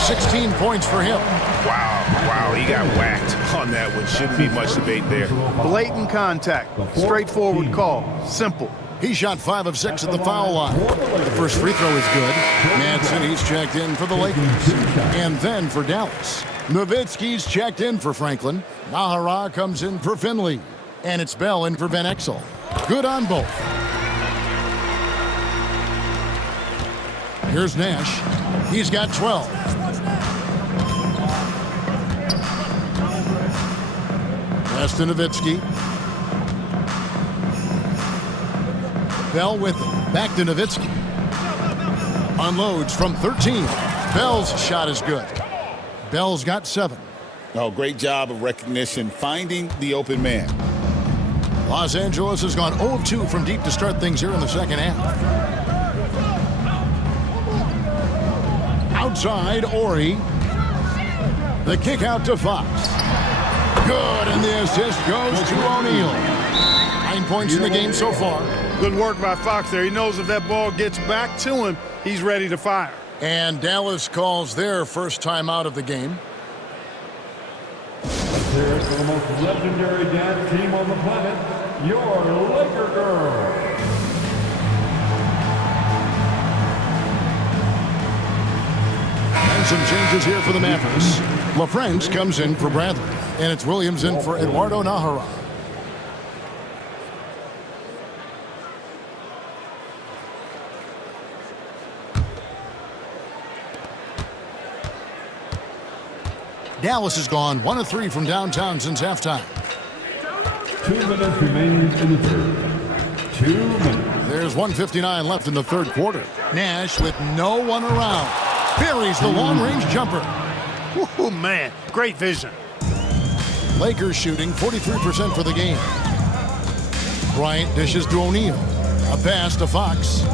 16 points for him. Wow, he got whacked on that one. Shouldn't be much debate there. Blatant contact, straightforward call, simple. He shot 5 of 6 at the foul line. The first free throw is good. Madsen, he's checked in for the Lakers. And then for Dallas, Nowitzki's checked in for Franklin. Nahara comes in for Finley. And it's Bell in for Van Exel. Good on both. Here's Nash. He's got 12. Pass to Nowitzki. Bell with it. Back to Nowitzki. Unloads from 13. Bell's shot is good. Bell's got 7. Oh, great job of recognition, finding the open man. Los Angeles has gone 0 of 2 from deep to start things here in the second half. Outside, Ori. The kick out to Fox. Good, and the assist goes to O'Neal. 9 points in the game so far. Good work by Fox there. He knows if that ball gets back to him, he's ready to fire. And Dallas calls their first time out of the game. Let's hear it for the most legendary dance team on the planet, your Laker Girls. And some changes here for the Mavericks. LaFrance comes in for Bradley. And it's Williams in for Eduardo Nahara. Dallas has gone 1 of 3 from downtown since halftime. 2 minutes remaining in the third. 2 minutes. There's 1:59 left in the third quarter. Nash with no one around. Buries the long-range jumper. Oh, man, great vision. Lakers shooting 43% for the game. Bryant dishes to O'Neal. A pass to Fox.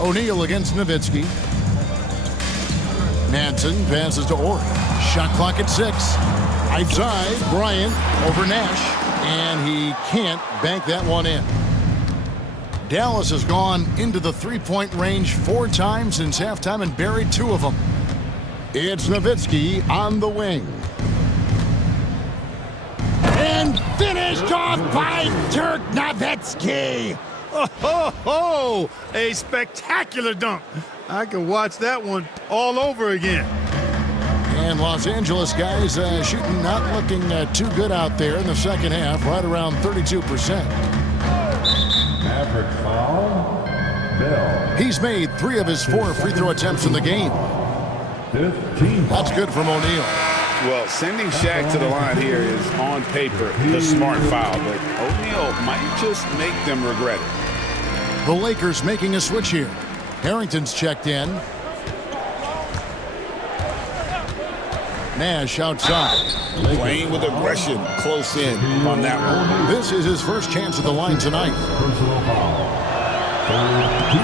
O'Neal against Nowitzki. Madsen passes to Ori. Shot clock at 6. Outside, Bryant over Nash. And he can't bank that one in. Dallas has gone into the three-point range 4 times since halftime and buried 2 of them. It's Nowitzki on the wing. And finished off by Dirk Nowitzki. Oh, a spectacular dunk. I can watch that one all over again. And Los Angeles guys shooting not looking too good out there in the second half, right around 32%. Maverick foul. Bell. He's made 3 of his 4 free throw attempts in the game. 15. That's good from O'Neal. Well, sending Shaq to the line here is on paper the smart foul, but O'Neal might just make them regret it. The Lakers making a switch here. Harrington's checked in. Nash outside. Playing with aggression close in on that one. This is his first chance at the line tonight. Personal foul. He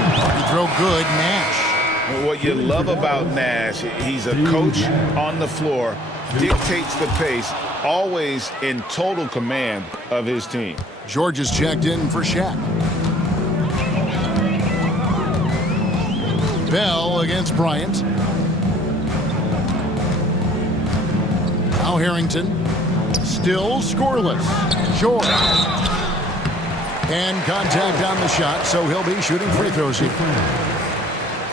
throw good, Nash. What you love about Nash, he's a coach on the floor, dictates the pace, always in total command of his team. George is checked in for Shaq. Bell against Bryant. Now Harrington. Still scoreless. George. And contact on the shot, so he'll be shooting free throws here.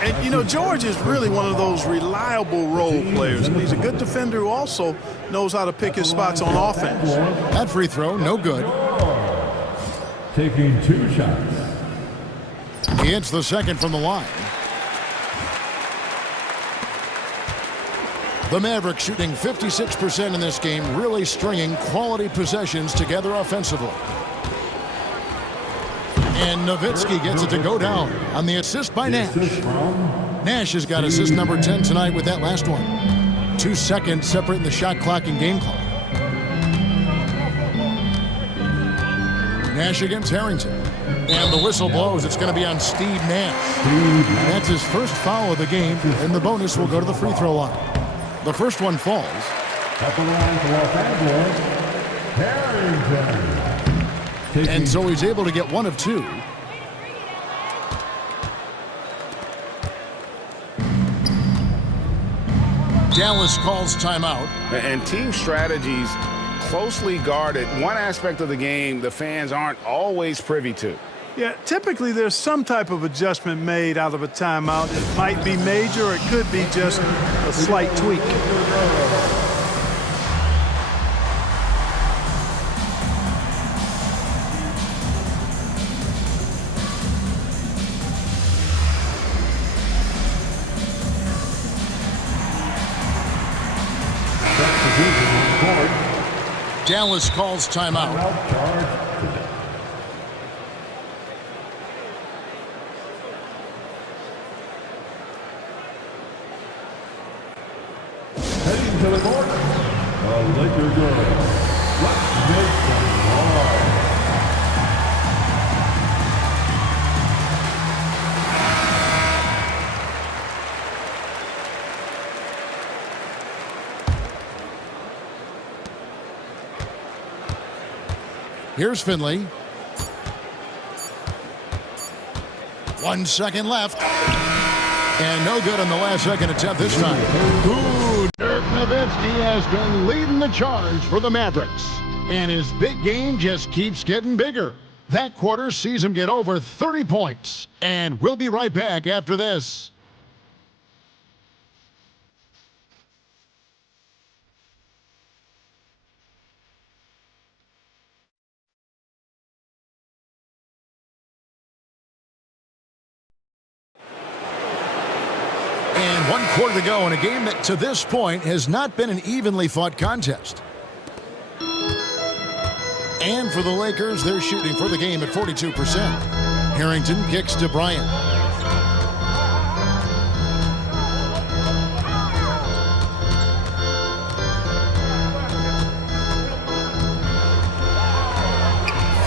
And, you know, George is really one of those reliable role players. And he's a good defender who also knows how to pick his spots on offense. That free throw, no good. Taking 2 shots. He hits the second from the line. The Mavericks shooting 56% in this game, really stringing quality possessions together offensively. And Nowitzki gets it to go down on the assist by Nash. Nash has got assist number 10 tonight with that last one. 2 seconds separating the shot clock and game clock. Nash against Harrington. And the whistle blows. It's going to be on Steve Nash. That's his first foul of the game, and the bonus will go to the free throw line. The first one falls. At the line for Los Angeles, Harrington. And so he's able to get one of two. Dallas calls timeout. And team strategies closely guarded. One aspect of the game the fans aren't always privy to. Yeah, typically there's some type of adjustment made out of a timeout. It might be major or it could be just a slight tweak. Dallas calls timeout. Heading to the court, the Lakers girls. Let's make some noise. Here's Finley. 1 second left. And no good on the last second attempt this time. Ooh, Dirk Nowitzki has been leading the charge for the Mavericks. And his big game just keeps getting bigger. That quarter sees him get over 30 points. And we'll be right back after this. And 1 quarter to go in a game that to this point has not been an evenly fought contest. And for the Lakers, they're shooting for the game at 42%. Harrington kicks to Bryant.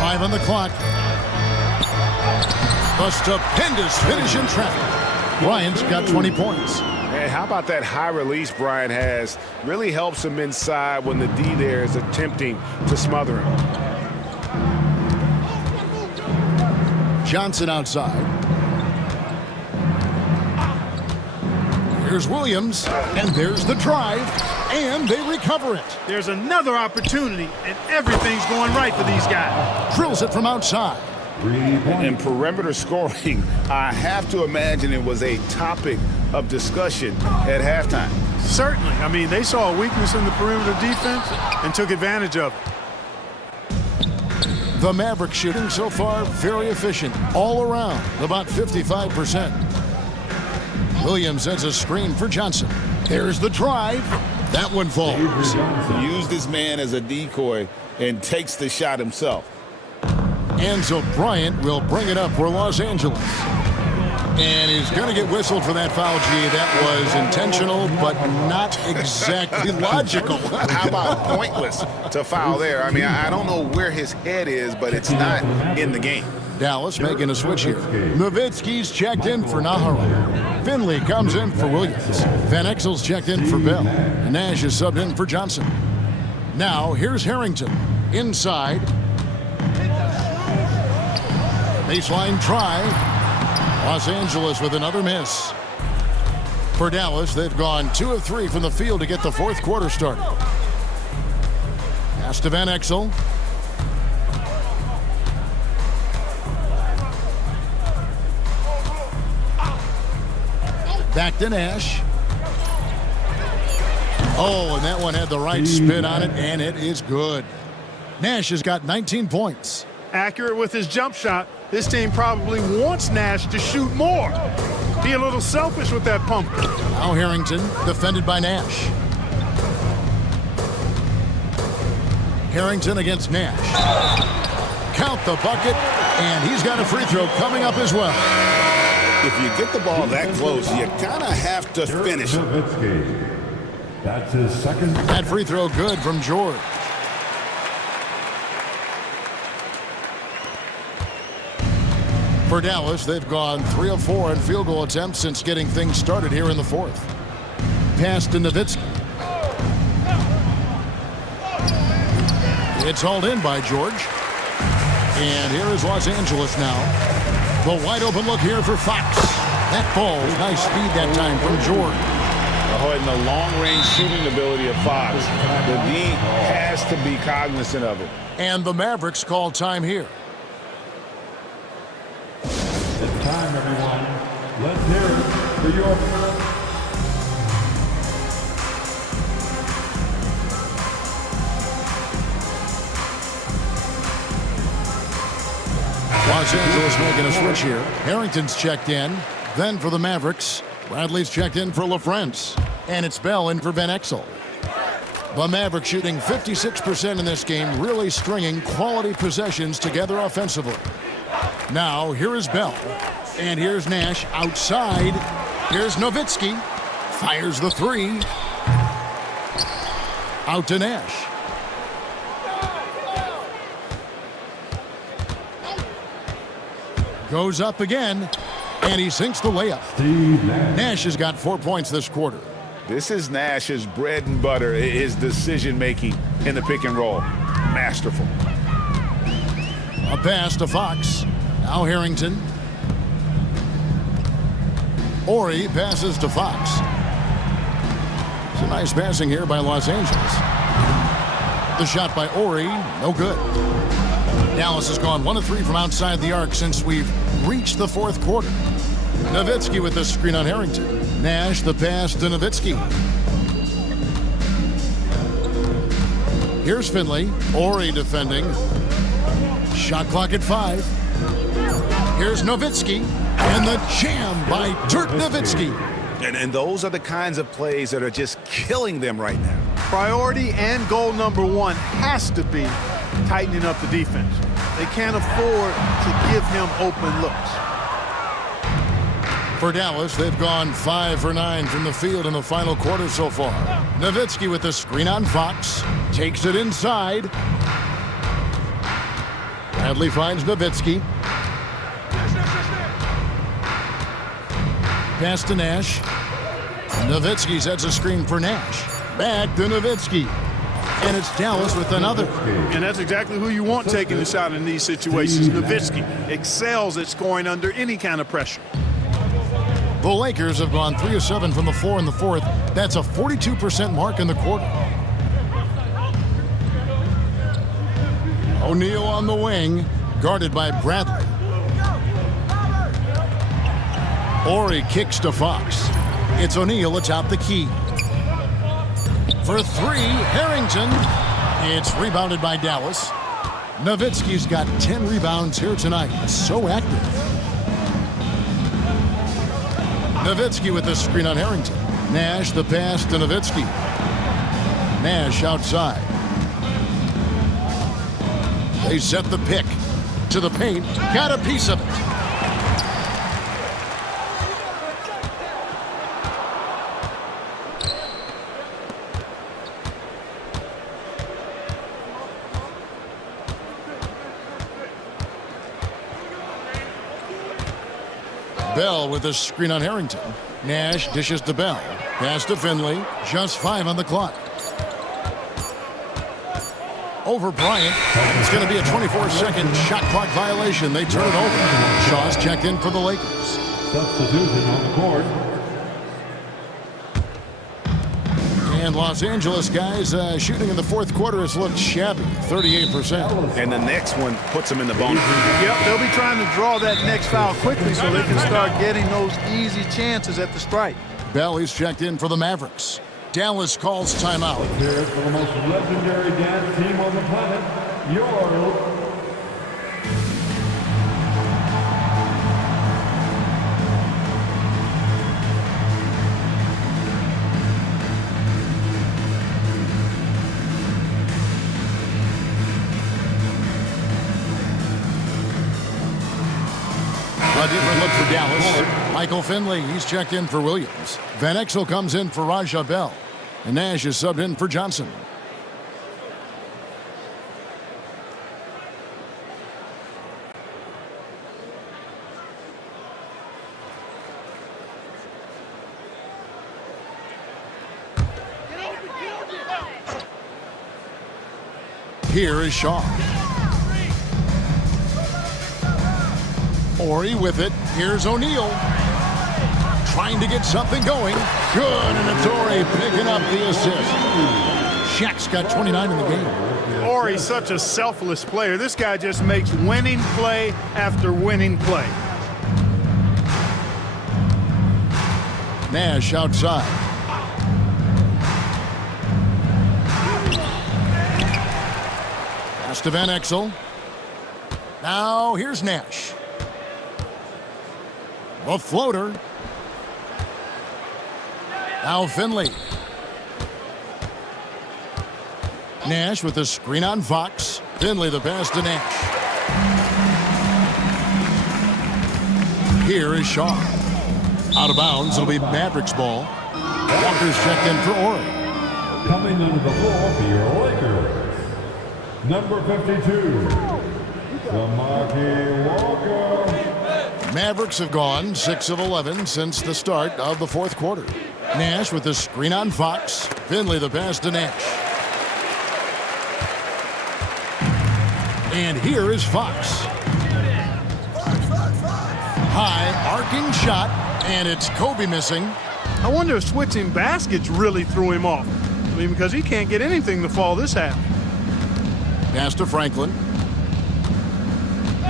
Five on the clock. A stupendous finish in traffic. Bryant's got 20 points. And how about that high release Bryant has? Really helps him inside when the D there is attempting to smother him. Johnson outside. Here's Williams, and there's the drive, and they recover it. There's another opportunity, and everything's going right for these guys. Drills it from outside. In perimeter scoring, I have to imagine it was a topic of discussion at halftime. Certainly. I mean, they saw a weakness in the perimeter defense and took advantage of it. The Mavericks shooting so far very efficient all around, about 55%. Williams sends a screen for Johnson. There's the drive. That one falls. Used his man as a decoy and takes the shot himself. And so Bryant will bring it up for Los Angeles. And he's going to get whistled for that foul, G. That was intentional, but not exactly logical. How about pointless to foul there? I mean, I don't know where his head is, but it's not in the game. Dallas making a switch here. Nowitzki's checked in for Nahara. Finley comes in for Williams. Van Exel's checked in for Bell. And Nash is subbed in for Johnson. Now, here's Harrington. Inside. Baseline try. Los Angeles with another miss. For Dallas, they've gone 2 of 3 from the field to get the fourth quarter started. Pass to Van Exel. Back to Nash. Oh, and that one had the right spin on it, and it is good. Nash has got 19 points. Accurate with his jump shot. This team probably wants Nash to shoot more. Be a little selfish with that pump. Now Harrington, defended by Nash. Harrington against Nash. Count the bucket, and he's got a free throw coming up as well. If you get the ball that close, you kind of have to finish it. That's his second. That free throw good from George. For Dallas, they've gone 3 of 4 in field goal attempts since getting things started here in the fourth. Pass to Nowitzki. It's hauled in by George. And here is Los Angeles now. The wide open look here for Fox. That ball, nice speed that time from George. And the long-range shooting ability of Fox. The D has to be cognizant of it. And the Mavericks call time here. It's time, everyone. Let's hear it for your... Los Angeles making a switch here. Harrington's checked in. Then for the Mavericks, Bradley's checked in for LaFrentz. And it's Bell in for Van Exel. The Mavericks shooting 56% in this game, really stringing quality possessions together offensively. Now, here is Bell. And here's Nash outside. Here's Nowitzki. Fires the three. Out to Nash. Goes up again. And he sinks the layup. Nash has got 4 points this quarter. This is Nash's bread and butter, his decision-making in the pick and roll. Masterful. A pass to Fox. Now Harrington. Ori passes to Fox. It's a nice passing here by Los Angeles. The shot by Ori, no good. Dallas has gone 1 of 3 from outside the arc since we've reached the fourth quarter. Nowitzki with the screen on Harrington. Nash the pass to Nowitzki. Here's Finley. Ori defending. Shot clock at 5. Here's Nowitzki. And the jam by Dirk Nowitzki. And those are the kinds of plays that are just killing them right now. Priority and goal number 1 has to be tightening up the defense. They can't afford to give him open looks. For Dallas, they've gone 5 for 9 from the field in the final quarter so far. Nowitzki with the screen on Fox. Takes it inside. Bradley finds Nowitzki. Pass to Nash. Nowitzki sets a screen for Nash. Back to Nowitzki. And it's Dallas with another. And that's exactly who you want taking the shot in these situations. Nowitzki excels at scoring under any kind of pressure. The Lakers have gone 3 of 7 from the floor in the fourth. That's a 42% mark in the quarter. O'Neal on the wing, guarded by Bradley. Ori kicks to Fox. It's O'Neal atop the key. For 3, Harrington. It's rebounded by Dallas. Nowitzki's got 10 rebounds here tonight. So active. Nowitzki with the screen on Harrington. Nash the pass to Nowitzki. Nash outside. They set the pick to the paint. Got a piece of it. Bell with the screen on Harrington. Nash dishes to Bell. Pass to Finley. Just 5 on the clock. Over Bryant. It's going to be a 24-second shot clock violation. They turn it over. Shaw's checked in for the Lakers. Substitution on the court. And Los Angeles guys shooting in the fourth quarter has looked shabby, 38%. And the next one puts them in the bonus. Yep, they'll be trying to draw that next foul quickly so they can start getting those easy chances at the strike. Bell is checked in for the Mavericks. Dallas calls timeout. Here for the most legendary dance team on the planet, your... A different look for Dallas. Michael Finley, he's checked in for Williams. Van Exel comes in for Raja Bell. And Nash is subbed in for Johnson. Here is Shaw. Ori with it. Here's O'Neal. Trying to get something going. Good, and it's Ori picking up the assist. Shaq's got 29 in the game. Ori's such a selfless player. This guy just makes winning play after winning play. Nash outside. Pass to Van Exel. Now here's Nash. The floater. Now Finley. Nash with the screen on Fox. Finley the pass to Nash. Here is Shaw. Out of bounds, it'll be Mavericks ball. Walker's checked in for Ori. Coming into the floor for your Lakers, number 52, Samaki Walker. Mavericks have gone 6 of 11 since the start of the fourth quarter. Nash with the screen on Fox. Finley the pass to Nash. And here is Fox. High arcing shot, and it's Kobe missing. I wonder if switching baskets really threw him off. I mean, because he can't get anything to fall this half. Pass to Franklin.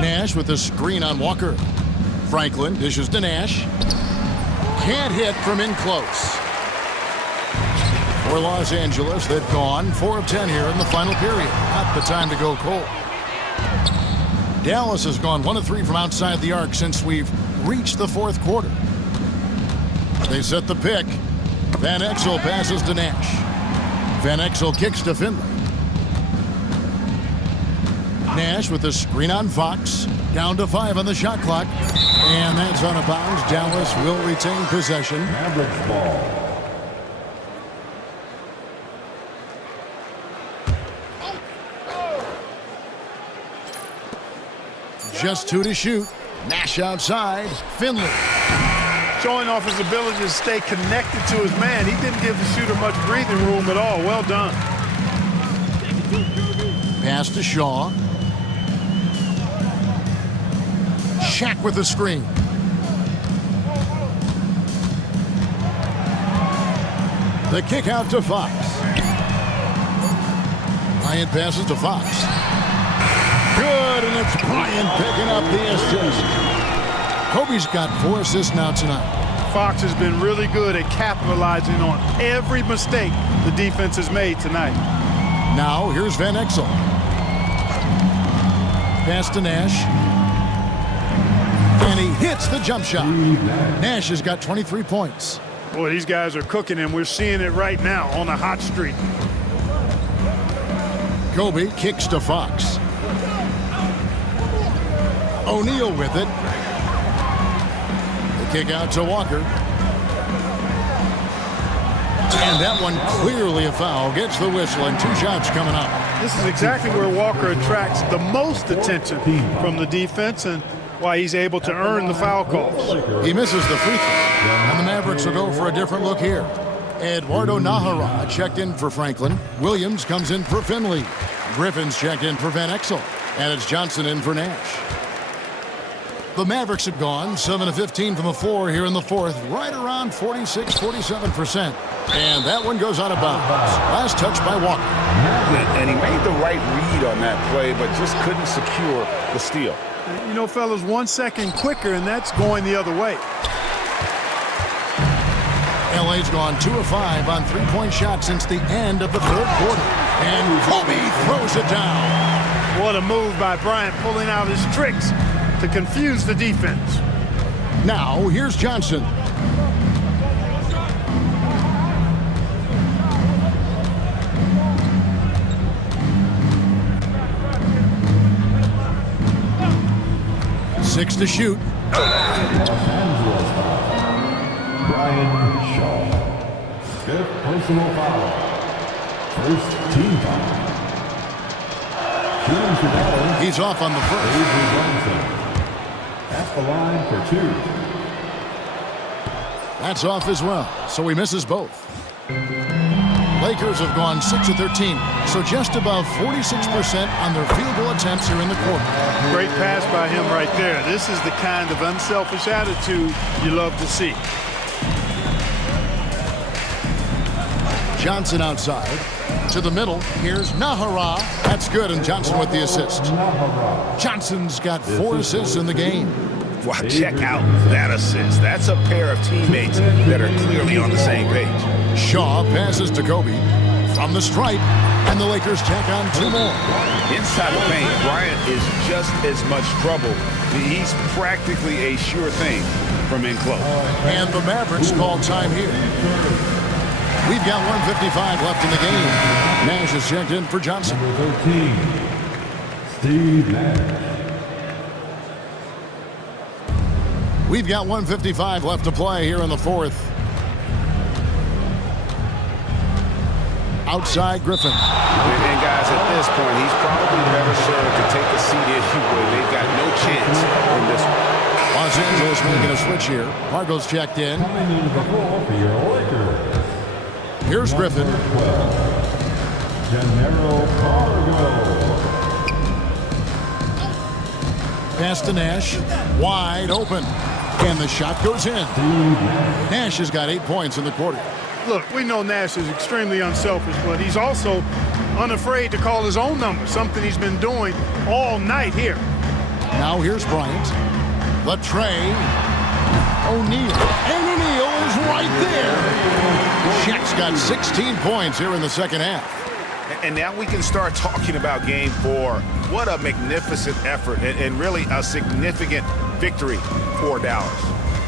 Nash with the screen on Walker. Franklin dishes to Nash. Can't hit from in close. For Los Angeles, they've gone 4 of 10 here in the final period. Not the time to go cold. Dallas has gone 1 of 3 from outside the arc since we've reached the fourth quarter. They set the pick. Van Exel passes to Nash. Van Exel kicks to Finley. Nash with the screen on Fox. Down to 5 on the shot clock. And that's out of bounds. Dallas will retain possession. Mavericks ball. Just 2 to shoot. Nash outside. Finley. Showing off his ability to stay connected to his man. He didn't give the shooter much breathing room at all. Well done. Pass to Shaw. Shaq with the screen. The kick out to Fox. Bryant passes to Fox. Good, and it's Bryant picking up the assist. Kobe's got 4 assists now tonight. Fox has been really good at capitalizing on every mistake the defense has made tonight. Now here's Van Exel. Pass to Nash. And he hits the jump shot. Nash has got 23 points. Boy, these guys are cooking, and we're seeing it right now on a hot streak. Kobe kicks to Fox. O'Neal with it. The kick out to Walker. And that one clearly a foul. Gets the whistle, and 2 shots coming up. This is exactly where Walker attracts the most attention from the defense and why he's able to earn the foul calls. He misses the free throw, and the Mavericks will go for a different look here. Eduardo Nahara checked in for Franklin. Williams comes in for Finley. Griffin's checked in for Van Exel. And it's Johnson in for Nash. The Mavericks have gone 7 of 15 from the floor here in the fourth, right around 46-47%. And that one goes out of bounds. Last touch by Walker. And he made the right read on that play, but just couldn't secure the steal. You know, fellas, 1 second quicker, and that's going the other way. LA's gone 2 of 5 on 3-point shots since the end of the third quarter. And Kobe throws it down. What a move by Bryant, pulling out his tricks to confuse the defense. Now, here's Johnson. Six to shoot. Brian Shaw. 5th personal foul. 1st team foul. He's off on the first. Avery Johnson at the line for 2. That's off as well, so he misses both. Lakers have gone 6 of 13, so just above 46% on their field goal attempts here in the quarter. Great pass by him right there. This is the kind of unselfish attitude you love to see. Johnson outside. To the middle. Here's Nahara. That's good, and Johnson with the assist. Johnson's got 4 assists in the game. Wow, check out that assist. That's a pair of teammates that are clearly on the same page. Shaw passes to Kobe from the stripe, and the Lakers tack on 2 more. Inside the paint, Bryant is just as much trouble. He's practically a sure thing from in close. And the Mavericks call time here. We've got 1:55 left in the game. Nash is checked in for Johnson. Number 13, Steve Nash. We've got 1:55 left to play here in the fourth. Outside Griffin. And guys, at this point, he's probably better served to take a seat anyway. They've got no chance in this one. Los Angeles making a switch here. Margo's checked in. Coming into the ball for your Lakers. Here's Griffin. Gennaro Cargo. Pass to Nash. Wide open. And the shot goes in. Nash has got 8 points in the quarter. Look, we know Nash is extremely unselfish, but he's also unafraid to call his own number, something he's been doing all night here. Now here's Bryant. The tray. O'Neal. And O'Neal is right there. Shaq's got 16 points here in the second half. And now we can start talking about Game 4. What a magnificent effort and really a significant victory for Dallas.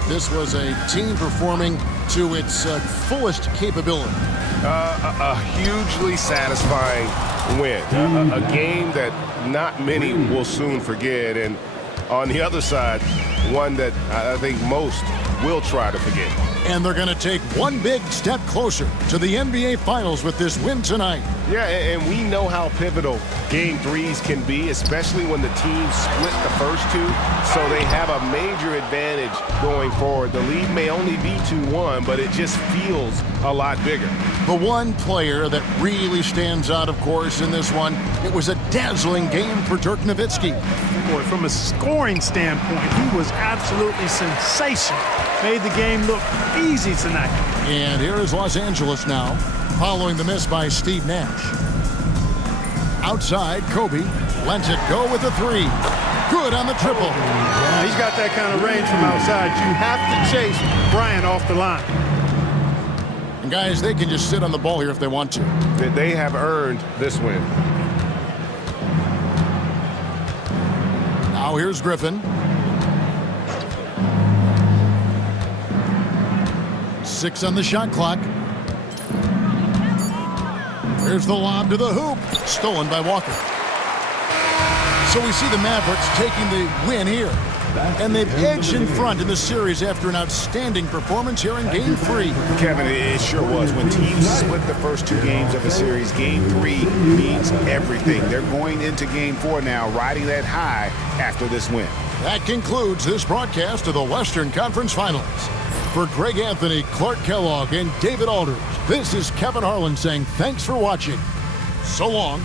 This was a team performing to its fullest capability. A hugely satisfying win. A game that not many will soon forget. And on the other side, one that I think most will try to forget. And they're going to take one big step closer to the NBA Finals with this win tonight. Yeah, and we know how pivotal Game 3s can be, especially when the teams split the first two. So they have a major advantage going forward. The lead may only be 2-1, but it just feels a lot bigger. The one player that really stands out, of course, in this one, it was a dazzling game for Dirk Nowitzki. Boy, from a scoring standpoint, he was absolutely sensational. Made the game look easy tonight. And here is Los Angeles now, following the miss by Steve Nash. Outside, Kobe lets it go with a 3. Good on the triple. He's got that kind of range from outside. You have to chase Bryant off the line. And guys, they can just sit on the ball here if they want to. They have earned this win. Now here's Griffin. 6 on the shot clock. Here's the lob to the hoop. Stolen by Walker. So we see the Mavericks taking the win here. And they've edged in front in the series after an outstanding performance here in Game 3. Kevin, it sure was. When teams split the first 2 games of a series, Game 3 means everything. They're going into Game 4 now, riding that high after this win. That concludes this broadcast of the Western Conference Finals. For Greg Anthony, Clark Kellogg, and David Aldridge, this is Kevin Harlan saying thanks for watching. So long.